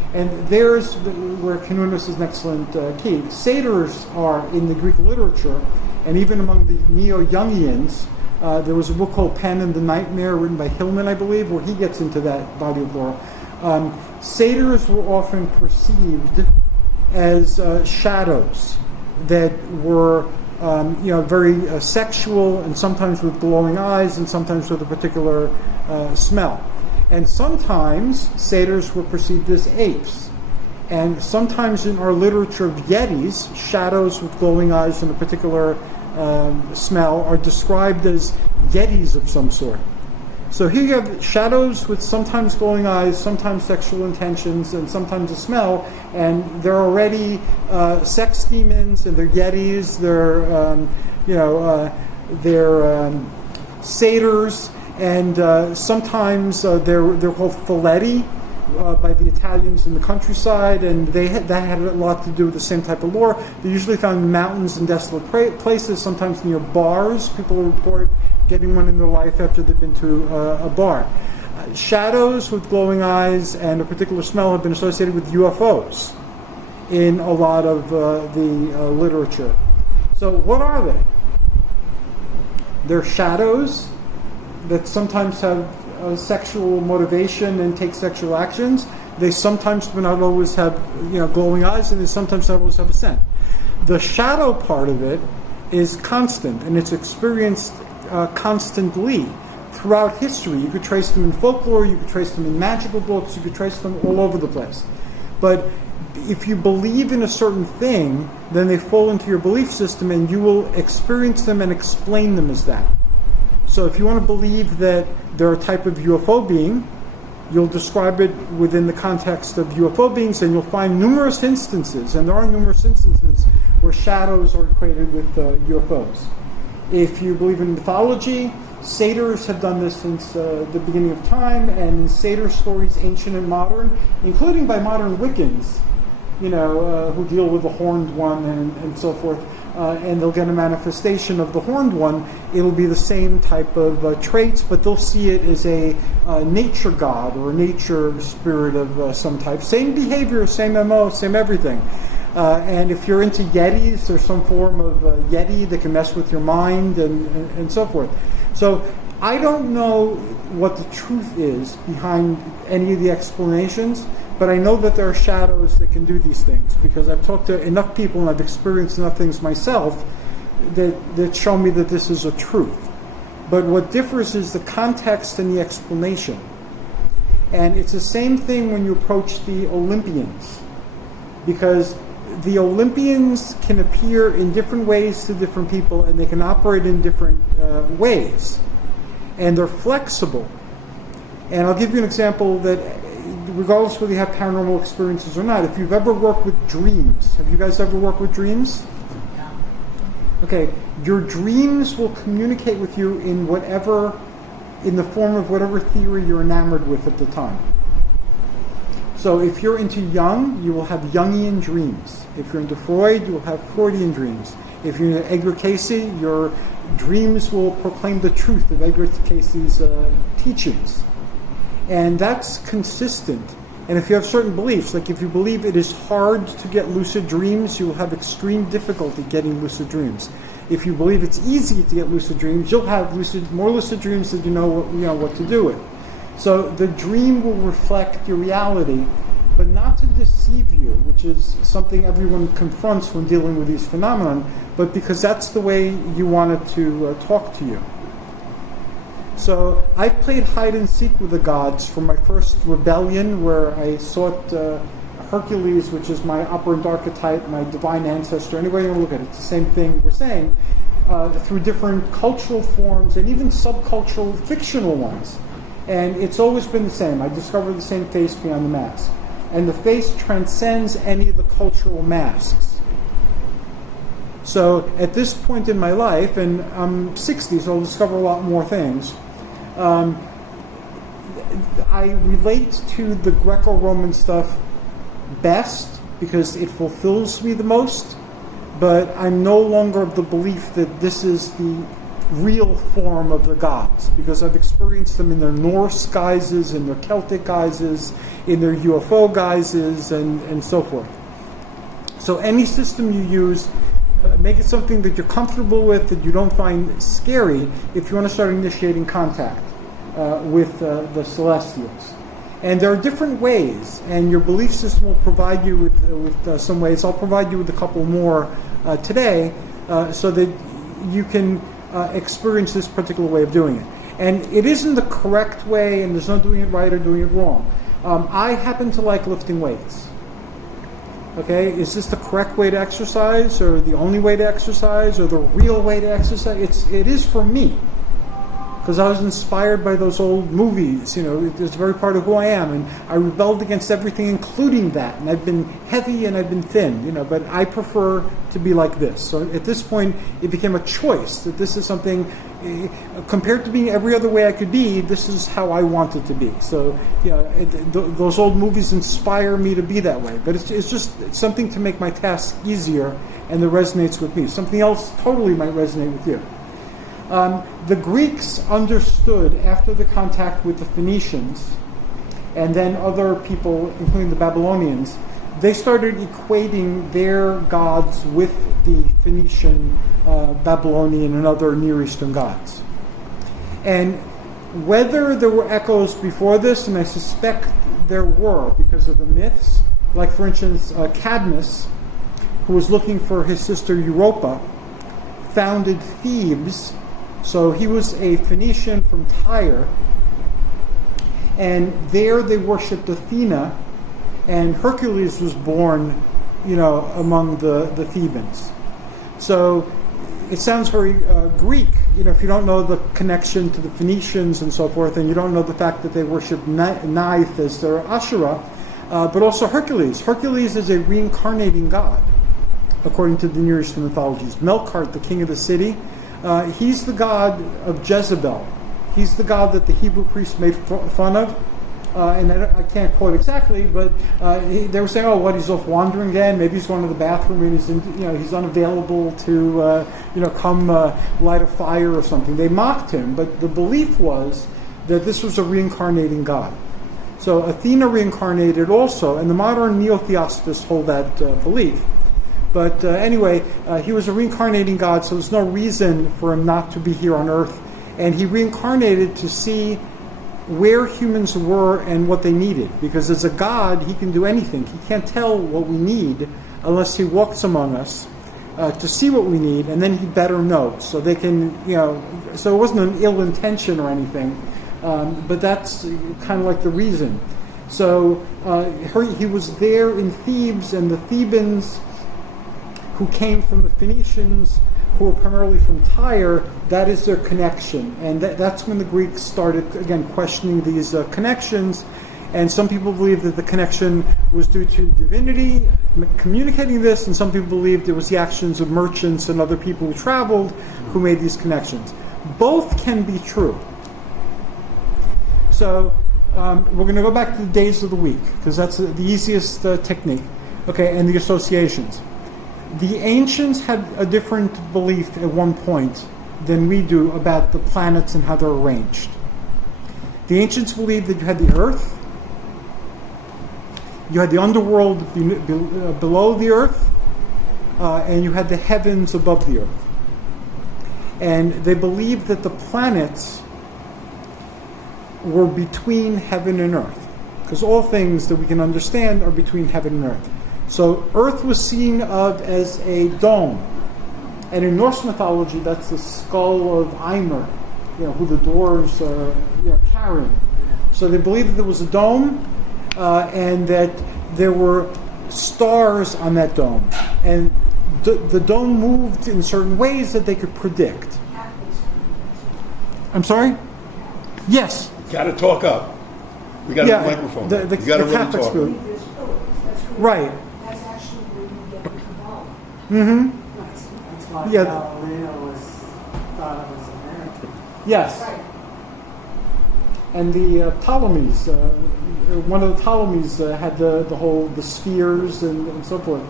there's where Cernunnos is an excellent key. Satyrs are in the Greek literature, and even among the Neo-Jungians, There was a book called Pan and the Nightmare, written by Hillman, I believe, where he gets into that body of lore. Satyrs were often perceived as shadows that were, very sexual, and sometimes with glowing eyes, and sometimes with a particular smell. And sometimes satyrs were perceived as apes. And sometimes in our literature of yetis, shadows with glowing eyes and a particular smell are described as yetis of some sort. So here you have shadows with sometimes glowing eyes, sometimes sexual intentions, and sometimes a smell, and they're already sex demons, and they're yetis, they're satyrs, and sometimes they're called faletti by the Italians in the countryside, and that had a lot to do with the same type of lore. They're usually found in mountains and desolate places, sometimes near bars. People report getting one in their life after they've been to a bar. Shadows with glowing eyes and a particular smell have been associated with UFOs in a lot of the literature. So what are they? They're shadows that sometimes have sexual motivation and take sexual actions. They sometimes, but not always, have glowing eyes, and they sometimes not always have a scent. The shadow part of it is constant, and it's experienced constantly throughout history. You could trace them in folklore, you could trace them in magical books, you could trace them all over the place. But if you believe in a certain thing, then they fall into your belief system, and you will experience them and explain them as that. So if you want to believe that they're a type of UFO being, you'll describe it within the context of UFO beings, and you'll find numerous instances, and there are numerous instances, where shadows are equated with UFOs. If you believe in mythology, satyrs have done this since the beginning of time, and in satyr stories, ancient and modern, including by modern Wiccans, who deal with the horned one and so forth, and they'll get a manifestation of the horned one. It'll be the same type of traits, but they'll see it as a nature god or a nature spirit of some type. Same behavior, same MO, same everything. And if you're into yetis, there's some form of yeti that can mess with your mind and so forth. So I don't know what the truth is behind any of the explanations, but I know that there are shadows that can do these things, because I've talked to enough people and I've experienced enough things myself that show me that this is a truth. But what differs is the context and the explanation. And it's the same thing when you approach the Olympians, because the Olympians can appear in different ways to different people, and they can operate in different ways. And they're flexible. And I'll give you an example that, regardless whether you have paranormal experiences or not, if you've ever worked with dreams, have you guys ever worked with dreams? Yeah. Okay, your dreams will communicate with you in the form of whatever theory you're enamored with at the time. So if you're into Jung, you will have Jungian dreams. If you're into Freud, you will have Freudian dreams. If you're into Edgar Cayce, your dreams will proclaim the truth of Edgar Cayce's teachings. And that's consistent. And if you have certain beliefs, like if you believe it is hard to get lucid dreams, you will have extreme difficulty getting lucid dreams. If you believe it's easy to get lucid dreams, you'll have more lucid dreams that you know what to do with. So the dream will reflect your reality, but not to deceive you, which is something everyone confronts when dealing with these phenomena, but because that's the way you want it to talk to you. So I've played hide and seek with the gods from my first rebellion, where I sought Hercules, which is my operant archetype, my divine ancestor. Any way you want to look at it, it's the same thing we're saying, through different cultural forms and even subcultural fictional ones. And it's always been the same. I discovered the same face beyond the mask. And the face transcends any of the cultural masks. So at this point in my life, and I'm 60, so I'll discover a lot more things, I relate to the Greco-Roman stuff best because it fulfills me the most, but I'm no longer of the belief that this is the real form of the gods, because I've experienced them in their Norse guises, in their Celtic guises, in their UFO guises, and so forth. So any system you use, make it something that you're comfortable with, that you don't find scary, if you want to start initiating contact with the celestials. And there are different ways, and your belief system will provide you with some ways. I'll provide you with a couple more today, so that you can experience this particular way of doing it. And it isn't the correct way, and there's no doing it right or doing it wrong. I happen to like lifting weights. Okay, is this the correct way to exercise, or the only way to exercise, or the real way to exercise? It is for me, because I was inspired by those old movies. It's a very part of who I am, and I rebelled against everything, including that. And I've been heavy and I've been thin, but I prefer to be like this. So at this point, it became a choice that this is something, compared to being every other way I could be, this is how I want it to be. So, those old movies inspire me to be that way. But it's just something to make my task easier, and that resonates with me. Something else totally might resonate with you. The Greeks understood, after the contact with the Phoenicians, and then other people, including the Babylonians, they started equating their gods with the Phoenician, Babylonian, and other Near Eastern gods. And whether there were echoes before this, and I suspect there were because of the myths, like for instance, Cadmus, who was looking for his sister Europa, founded Thebes. So he was a Phoenician from Tyre, and there they worshipped Athena, and Hercules was born, among the Thebans. So it sounds very Greek, if you don't know the connection to the Phoenicians and so forth, and you don't know the fact that they worship Neith as their Asherah, but also Hercules. Hercules is a reincarnating god, according to the Near Eastern mythologies. Melkart, the king of the city, he's the god of Jezebel. He's the god that the Hebrew priests made fun of. And I can't quote exactly, but they were saying, he's off wandering again. Maybe he's going to the bathroom and he's unavailable to, come light a fire or something. They mocked him, but the belief was that this was a reincarnating god. So Athena reincarnated also, and the modern neo-theosophists hold that belief. But anyway, he was a reincarnating god, so there's no reason for him not to be here on Earth. And he reincarnated to see where humans were and what they needed. Because as a god, he can do anything. He can't tell what we need unless he walks among us to see what we need, and then he better knows. So they can, so it wasn't an ill intention or anything, but that's kind of like the reason. So he was there in Thebes, and the Thebans, who came from the Phoenicians, who were primarily from Tyre, that is their connection. And that's when the Greeks started, again, questioning these connections. And some people believe that the connection was due to divinity communicating this, and some people believed it was the actions of merchants and other people who traveled who made these connections. Both can be true. So we're going to go back to the days of the week, because that's the easiest technique. Okay, and the associations. The ancients had a different belief at one point than we do about the planets and how they're arranged. The ancients believed that you had the earth, you had the underworld below the earth, and you had the heavens above the earth. And they believed that the planets were between heaven and earth, because all things that we can understand are between heaven and earth. So Earth was seen of as a dome. And in Norse mythology, that's the skull of Ymir, who the dwarves are carrying. So they believed that there was a dome, and that there were stars on that dome. And the dome moved in certain ways that they could predict. I'm sorry? Yes. Got to talk up. We got a microphone. The you got to really Catholics talk. believe. Right. That's actually where you get the ball. Mm-hmm. That's why Yeah. Galileo thought it was American. Yes. Right. And the Ptolemies, one of the Ptolemies had the spheres and so forth.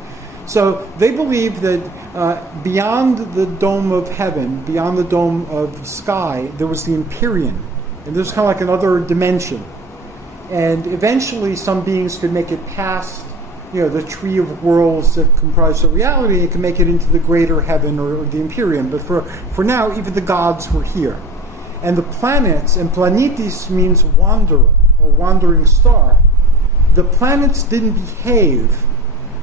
So they believed that beyond the dome of heaven, beyond the dome of sky, there was the Empyrean. And this was kind of like another dimension. And eventually some beings could make it past the tree of worlds that comprise the reality. It can make it into the greater heaven or the Empyrean. But for now, even the gods were here. And the planets, and planetis means wanderer or wandering star. The planets didn't behave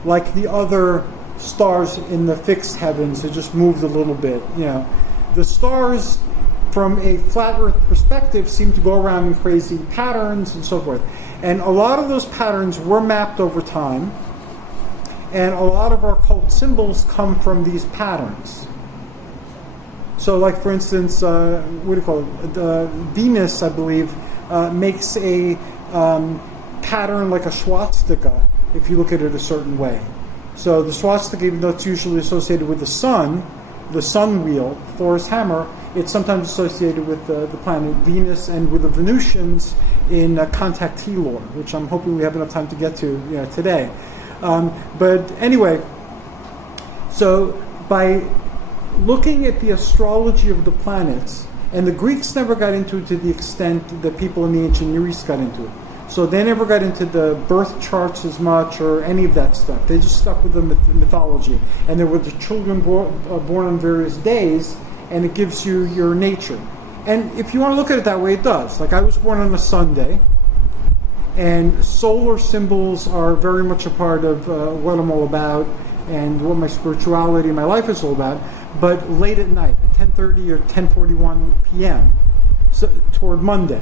like the other stars in the fixed heavens. They just moved a little bit. The stars, from a flat Earth perspective, seem to go around in crazy patterns and so forth. And a lot of those patterns were mapped over time, and a lot of our occult symbols come from these patterns. So, like, for instance, what do you call it? Venus, I believe, makes a pattern like a swastika if you look at it a certain way. So the swastika, even though it's usually associated with the sun wheel, Thor's hammer, it's sometimes associated with the planet Venus and with the Venusians in contactee lore, which I'm hoping we have enough time to get to today. But anyway, so by looking at the astrology of the planets, and the Greeks never got into it to the extent that people in the ancient Near East got into it. So they never got into the birth charts as much or any of that stuff. They just stuck with the mythology. And there were the children born on various days, and it gives you your nature. And if you want to look at it that way, it does. Like, I was born on a Sunday, and solar symbols are very much a part of what I'm all about and what my spirituality and my life is all about. But late at night, at 10:30 or 10:41 p.m., so toward Monday.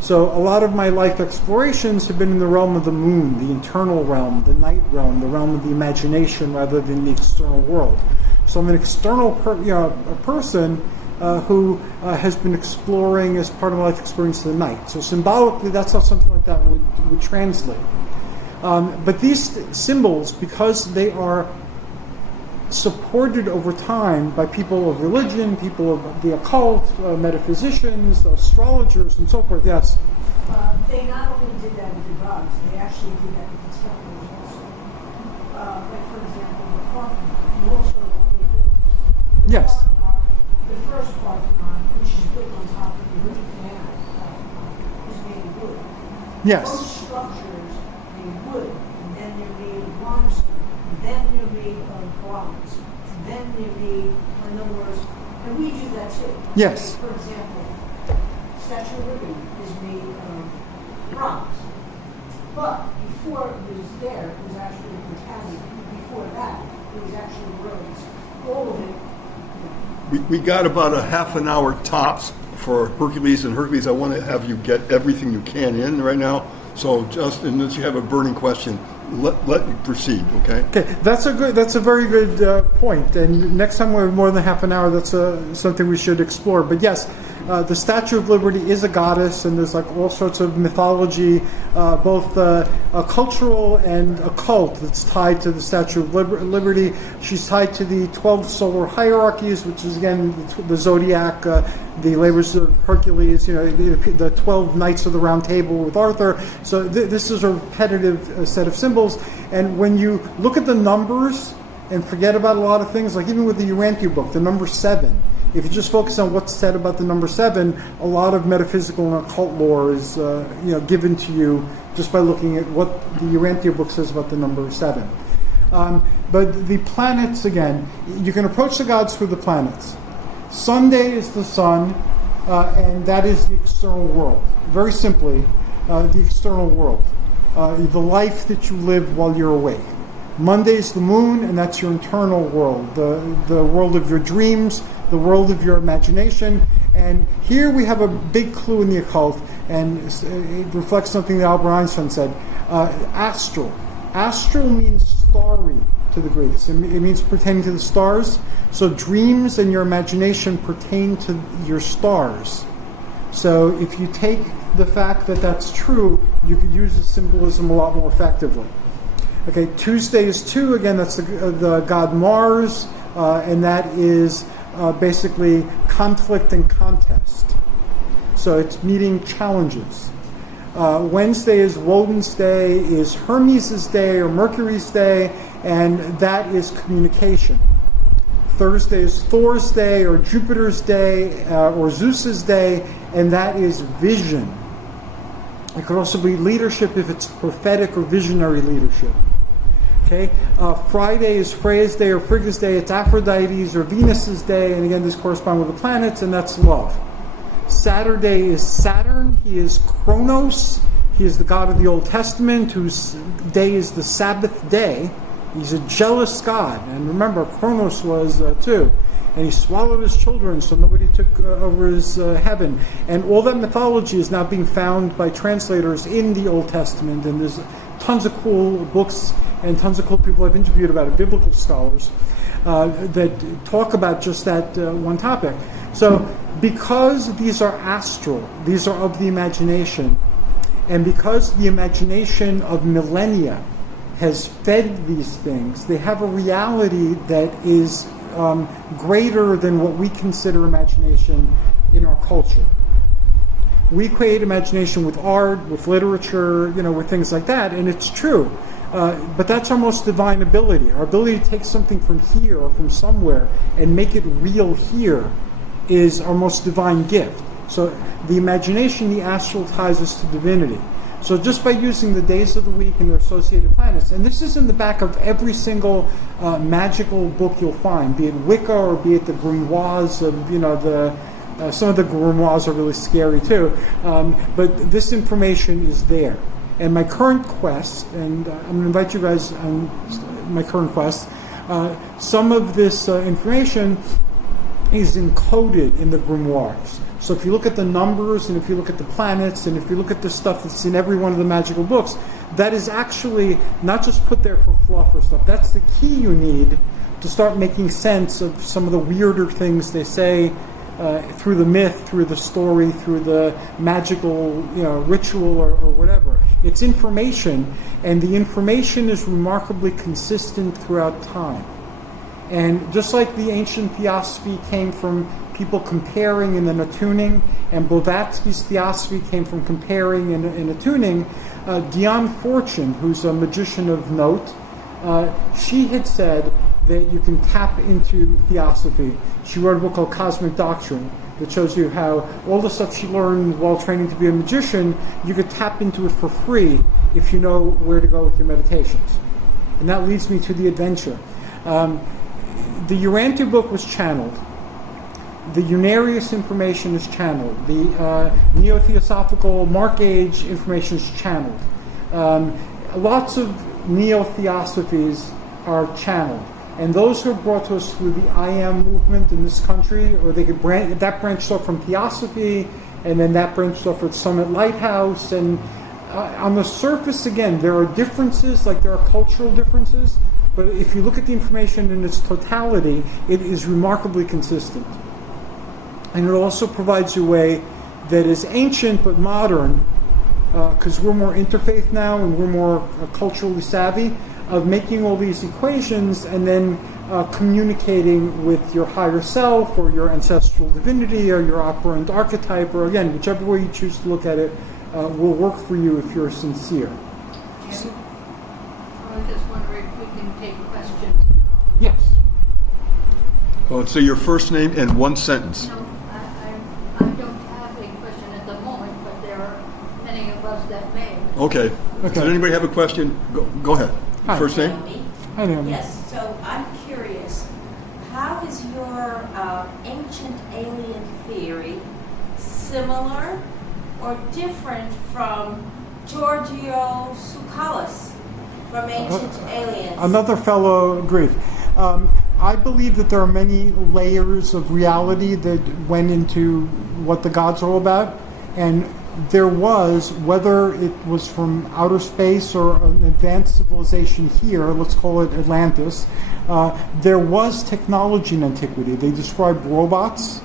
So a lot of my life explorations have been in the realm of the moon, the internal realm, the night realm, the realm of the imagination rather than the external world. So I'm an external a person who has been exploring as part of my life experience the night. So symbolically, that's how something like that would translate. But these symbols, because they are supported over time by people of religion, people of the occult, metaphysicians, astrologers, and so forth. Yes? They not only did that with the gods, they actually did that with the templars also. Like, for example, the Parthenon, you also know the ability. Yes. The first Parthenon, which is built on top of the original Parthenon, is made of wood. Yes. Those structures made wood, and then they're made of limestone, and then they're made of bronze, and then they're made, in other words, and we do that too. Yes. Like, for example, Statue of Liberty is made of bronze. But before it was there, it was actually Italian. Before that, it was actually rose. All of it. We got about a half an hour tops for Hercules, and Hercules, I want to have you get everything you can in right now. So just, unless you have a burning question, let you proceed, okay? Okay, that's a very good point. And next time we have more than half an hour, that's something we should explore. But yes, the Statue of Liberty is a goddess, and there's like all sorts of mythology, both cultural and occult, that's tied to the Statue of Liberty. She's tied to the 12 solar hierarchies, which is again the zodiac, the labors of Hercules, the 12 knights of the Round Table with Arthur. So this is a repetitive set of symbols. And when you look at the numbers and forget about a lot of things, like even with the Urantia book, the number 7, if you just focus on what's said about the number 7, a lot of metaphysical and occult lore is given to you just by looking at what the Urantia book says about the number 7. But the planets, again, you can approach the gods through the planets. Sunday is the sun, and that is the external world. Very simply, the external world. The life that you live while you're awake. Monday is the moon, and that's your internal world, the world of your dreams, the world of your imagination. And here we have a big clue in the occult, and it reflects something that Albert Einstein said. Astral. Astral means starry to the Greeks. It means pertaining to the stars. So dreams and your imagination pertain to your stars. So if you take the fact that that's true, you could use the symbolism a lot more effectively. Okay, Tuesday is 2. Again, that's the god Mars, and that is basically conflict and contest. So it's meeting challenges. Wednesday is Woden's day, is Hermes' day or Mercury's day, and that is communication. Thursday is Thor's day or Jupiter's day or Zeus's day, and that is vision. It could also be leadership if it's prophetic or visionary leadership. Okay, Friday is Freya's day or Frigga's day. It's Aphrodite's or Venus's day, and again, this corresponds with the planets, and that's love. Saturday is Saturn. He is Kronos. He is the god of the Old Testament, whose day is the Sabbath day. He's a jealous god, and remember, Kronos was too. And he swallowed his children, so nobody took over his heaven. And all that mythology is now being found by translators in the Old Testament, and there's tons of cool books and tons of cool people I've interviewed about it, biblical scholars, that talk about just that one topic. So because these are astral, these are of the imagination, and because the imagination of millennia has fed these things, they have a reality that is greater than what we consider imagination in our culture. We create imagination with art, with literature, with things like that, and it's true. But that's our most divine ability. Our ability to take something from here or from somewhere and make it real here is our most divine gift. So the imagination, the astral, ties us to divinity. So just by using the days of the week and their associated planets, and this is in the back of every single magical book you'll find, be it Wicca or be it the grimoires of, some of the grimoires are really scary too, but this information is there. And my current quest, and I'm going to invite you guys on my current quest, some of this information is encoded in the grimoires. So if you look at the numbers, and if you look at the planets, and if you look at the stuff that's in every one of the magical books, that is actually not just put there for fluff or stuff. That's the key you need to start making sense of some of the weirder things they say through the myth, through the story, through the magical ritual or whatever. It's information, and the information is remarkably consistent throughout time. And just like the ancient theosophy came from people comparing and then attuning, and Blavatsky's theosophy came from comparing and attuning, Diane Fortune, who's a magician of note, she had said that you can tap into theosophy. She wrote a book called Cosmic Doctrine that shows you how all the stuff she learned while training to be a magician, you could tap into it for free if you know where to go with your meditations. And that leads me to the adventure. The Urantia book was channeled. The Unarius information is channeled. The Neo-Theosophical Mark Age information is channeled. Lots of Neo-Theosophies are channeled. And those who are brought to us through the I Am movement in this country, or they could that branched off from Theosophy, and then that branched off with Summit Lighthouse. And on the surface, again, there are differences, like there are cultural differences, but if you look at the information in its totality, it is remarkably consistent. And it also provides you a way that is ancient but modern, because we're more interfaith now and we're more culturally savvy, of making all these equations and then communicating with your higher self or your ancestral divinity or your operant archetype, or again, whichever way you choose to look at it will work for you if you're sincere. I was just wondering if we can take questions. Yes. Let's say your first name in one sentence. No, I don't have a question at the moment, but there are many of us that may. Okay. Does anybody have a question? Go ahead. Hi. First name? I know. Yes, so I'm curious, how is your ancient alien theory similar or different from Giorgio Tsoukalos from Ancient Aliens? Another fellow Greek. I believe that there are many layers of reality that went into what the gods are all about, and there was, whether it was from outer space or an advanced civilization here, let's call it Atlantis, there was technology in antiquity. They described robots,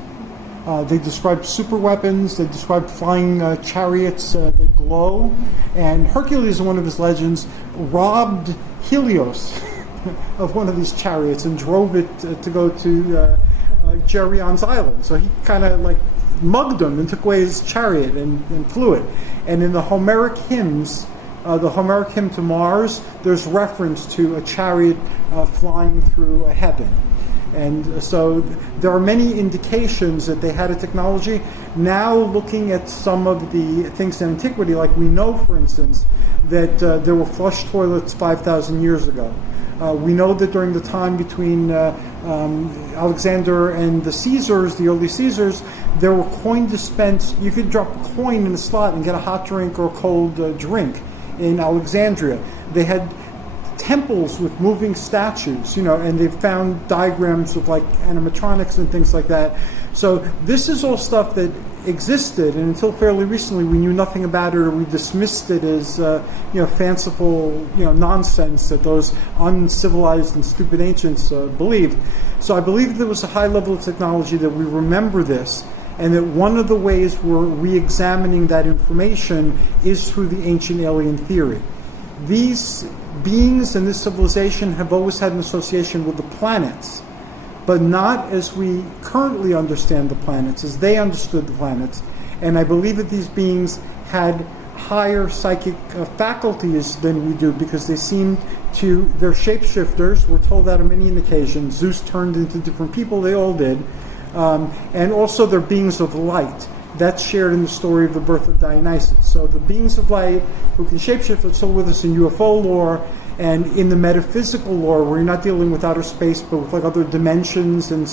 they described super weapons, they described flying chariots that glow, and Hercules, in one of his legends, robbed Helios of one of these chariots and drove it to go to Gerion's island. So he kind of like mugged him and took away his chariot and flew it. And in the Homeric hymns, the Homeric hymn to Mars, there's reference to a chariot flying through heaven. And so there are many indications that they had a technology. Now looking at some of the things in antiquity, like we know, for instance, that there were flush toilets 5,000 years ago. We know that during the time between Alexander and the Caesars, the early Caesars, there were coin dispense. You could drop a coin in a slot and get a hot drink or a cold drink in Alexandria. They had temples with moving statues, and they found diagrams of like animatronics and things like that. So this is all stuff that existed, and until fairly recently, we knew nothing about it, or we dismissed it as fanciful, nonsense that those uncivilized and stupid ancients believed. So I believe there was a high level of technology that we remember this, and that one of the ways we're re-examining that information is through the ancient alien theory. These beings in this civilization have always had an association with the planets, but not as we currently understand the planets, as they understood the planets. And I believe that these beings had higher psychic faculties than we do, because they're shapeshifters. We're told that on many occasions. Zeus turned into different people, they all did. And also they're beings of light. That's shared in the story of the birth of Dionysus. So the beings of light who can shapeshift are still with us in UFO lore and in the metaphysical lore, where you're not dealing with outer space, but with like other dimensions and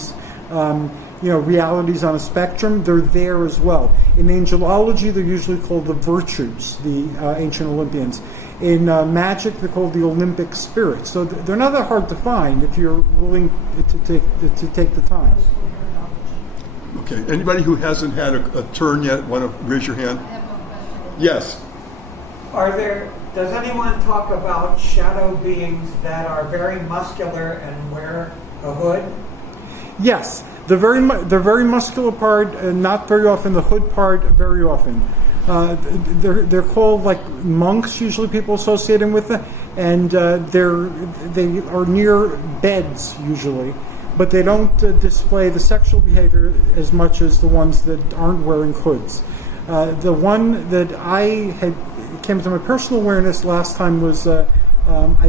realities on a spectrum. They're there as well. In angelology, they're usually called the virtues, the ancient Olympians. In magic, they're called the Olympic spirits. So they're not that hard to find if you're willing to take the time. Okay. Anybody who hasn't had a turn yet, want to raise your hand? I have no question. Yes. Does anyone talk about shadow beings that are very muscular and wear a hood? Yes, the very muscular part, not very often. The hood part, very often. They're called like monks. Usually, people associate them with them, and they are near beds usually, but they don't display the sexual behavior as much as the ones that aren't wearing hoods. The one that came to my personal awareness last time was I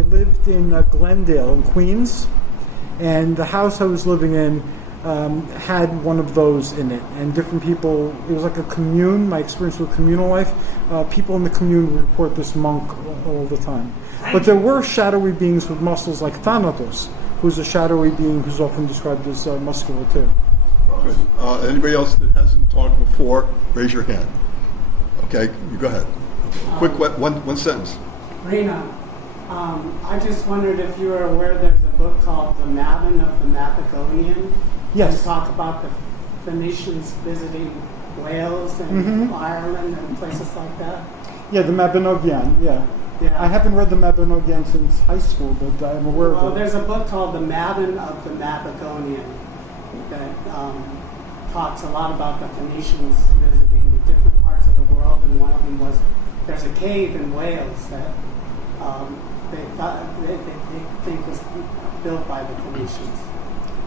lived in Glendale in Queens, and the house I was living in had one of those in it, and different people. It was like a commune. My experience with communal life. People in the commune would report this monk all the time. But there were shadowy beings with muscles, like Thanatos, who's a shadowy being who's often described as muscular too. Good. Anybody else that hasn't talked before, raise your hand. Okay, you go ahead. Quick, one sentence. Rena, I just wondered if you were aware there's a book called The Mammon of the Mabagonian. Yes. You talk about the Phoenicians visiting Wales and Ireland and places like that. Yeah, the Mabinogion. Yeah. Yeah. I haven't read the Mabinogion since high school, but I'm aware Well, of it. there's a book called The Mammon of the Mabagonian that talks a lot about the Phoenicians visiting different parts of the world, and one of them was there's a cave in Wales that they think was built by the Phoenicians.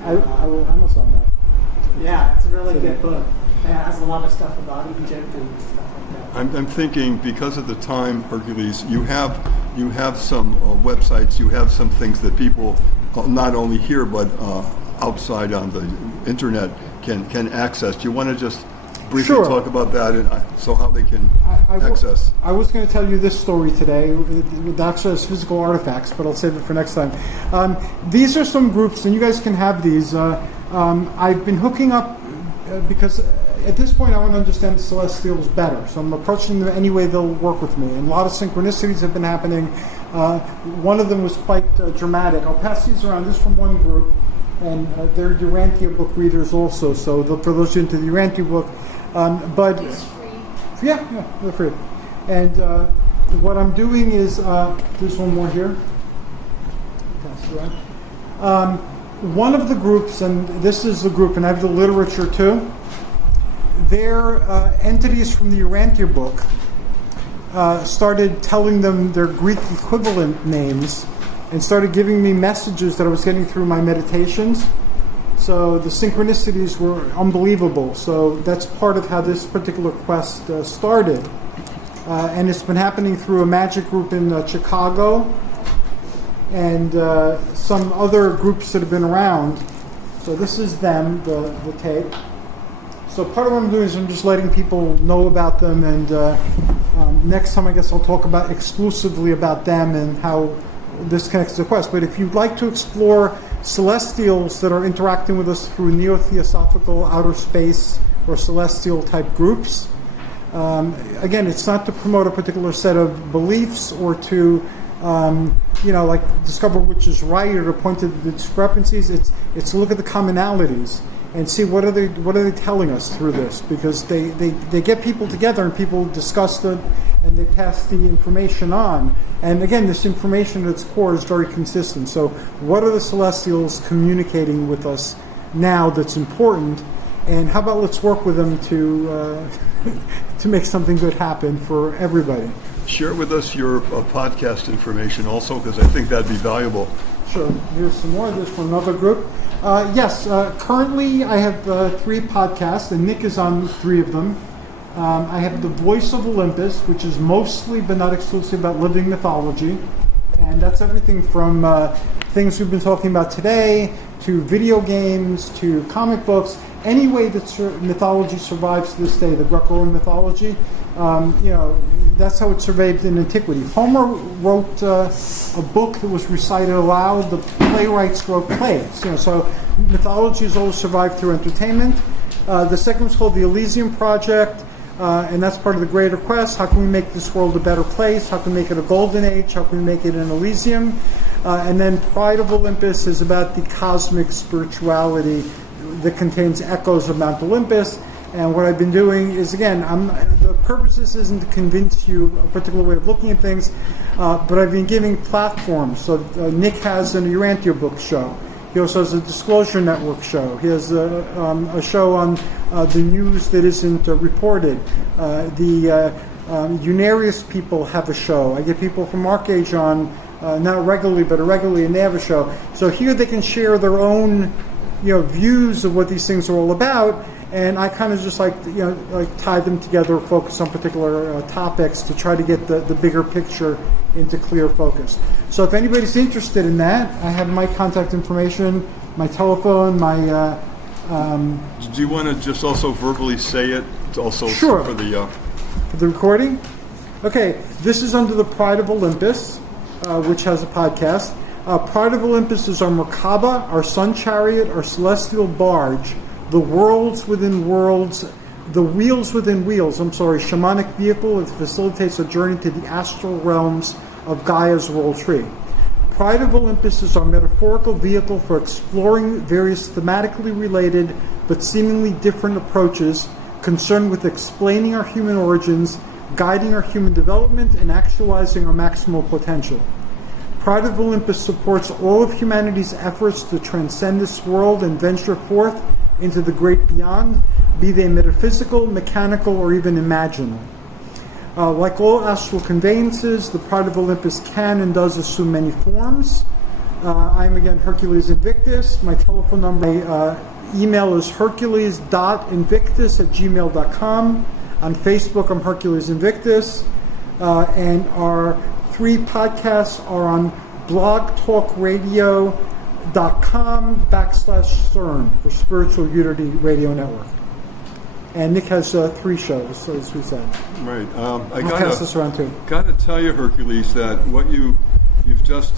I will Amazon that. Yeah, it's a really good book. It has a lot of stuff about Egypt and stuff like that. I'm thinking, because of the time, Hercules, you have some websites, you have some things that people not only here but outside on the internet can access. Do you want to just briefly talk about that and so how they can access? I was going to tell you this story today with access physical artifacts, but I'll save it for next time. These are some groups, and you guys can have these. I've been hooking up because at this point I want to understand the Celestials better, so I'm approaching them any way they'll work with me. And a lot of synchronicities have been happening. One of them was quite dramatic. I'll pass these around. This is from one group, and they're Urantia book readers also, so for those into the Urantia book. But It's free. yeah, they're free. And what I'm doing is, there's one more here. Pass it around. One of the groups, and this is the group, and I have the literature too, their entities from the Urantia book started telling them their Greek equivalent names and started giving me messages that I was getting through my meditations. So the synchronicities were unbelievable. So that's part of how this particular quest started. And it's been happening through a magic group in Chicago and some other groups that have been around. So this is them, the tape. So part of what I'm doing is I'm just letting people know about them, and next time I guess I'll talk about exclusively about them and how this connects to the quest. But if you'd like to explore celestials that are interacting with us through neo-theosophical outer space or celestial type groups, again, it's not to promote a particular set of beliefs or to like discover which is right or to point to the discrepancies. It's to look at the commonalities and see what are they telling us through this, because they get people together and people discuss it and they pass the information on. And again, this information at its core is very consistent. So what are the celestials communicating with us now that's important? And how about let's work with them to to make something good happen for everybody. Share with us your podcast information also, because I think that'd be valuable. Sure. Here's some more of this from another group. Yes, currently I have 3 podcasts, and Nick is on 3 of them. I have The Voice of Olympus, which is mostly, but not exclusively, about living mythology. And that's everything from things we've been talking about today, to video games, to comic books, any way that mythology survives to this day, the Greco-Roman mythology. That's how it survived in antiquity. Homer wrote a book that was recited aloud. The playwrights wrote plays. So mythology has always survived through entertainment. The second was called the Elysium Project, and that's part of the greater quest. How can we make this world a better place? How can we make it a golden age? How can we make it an Elysium? And then Pride of Olympus is about the cosmic spirituality that contains echoes of Mount Olympus. And what I've been doing is, again, the purpose of this isn't to convince you a particular way of looking at things, but I've been giving platforms. So Nick has an Urantia book show. He also has a Disclosure Network show. He has a show on the news that isn't reported. The Unarius people have a show. I get people from Arcage on, not regularly, but irregularly, and they have a show. So here they can share their own views of what these things are all about, and I kind of just like tie them together, focus on particular topics to try to get the bigger picture into clear focus. So if anybody's interested in that, I have my contact information, my telephone, my... Do you want to just also verbally say it? Also Sure. For the recording? Okay, this is under the Pride of Olympus, which has a podcast. Pride of Olympus is our Merkaba, our sun chariot, our celestial barge, the worlds within worlds, the wheels within wheels, shamanic vehicle that facilitates a journey to the astral realms of Gaia's world tree. Pride of Olympus is our metaphorical vehicle for exploring various thematically related but seemingly different approaches concerned with explaining our human origins, guiding our human development, and actualizing our maximal potential. Pride of Olympus supports all of humanity's efforts to transcend this world and venture forth into the great beyond, be they metaphysical, mechanical, or even imaginal. Like all astral conveyances, the Pride of Olympus can and does assume many forms. I'm again Hercules Invictus. My telephone number, email is hercules.invictus@gmail.com. On Facebook, I'm Hercules Invictus. And our 3 podcasts are on blogtalkradio.com/CERN for Spiritual Unity Radio Network. And Nick has 3 shows, as we said. right. I'll pass this around too. Gotta tell you, Hercules, that what you've just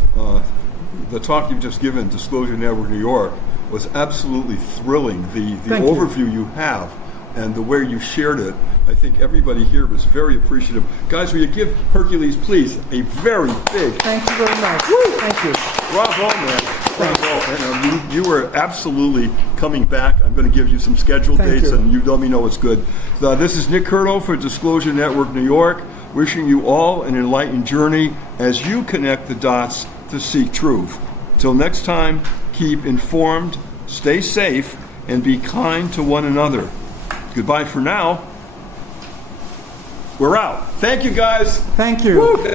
the talk you've just given, Disclosure Network New York, was absolutely thrilling. The Thank you. overview you have and the way you shared it, I think everybody here was very appreciative. Guys, will you give Hercules, please, a very big Thank you very much. Woo! Thank you. bravo, man. Bravo. And you were absolutely coming back. I'm going to give you some scheduled Thank dates, you. and you let me know it's good. This is Nick Curto for Disclosure Network New York, wishing you all an enlightened journey as you connect the dots to seek truth. Till next time, keep informed, stay safe, and be kind to one another. Goodbye for now. We're out. Thank you, guys. Thank you. Woo.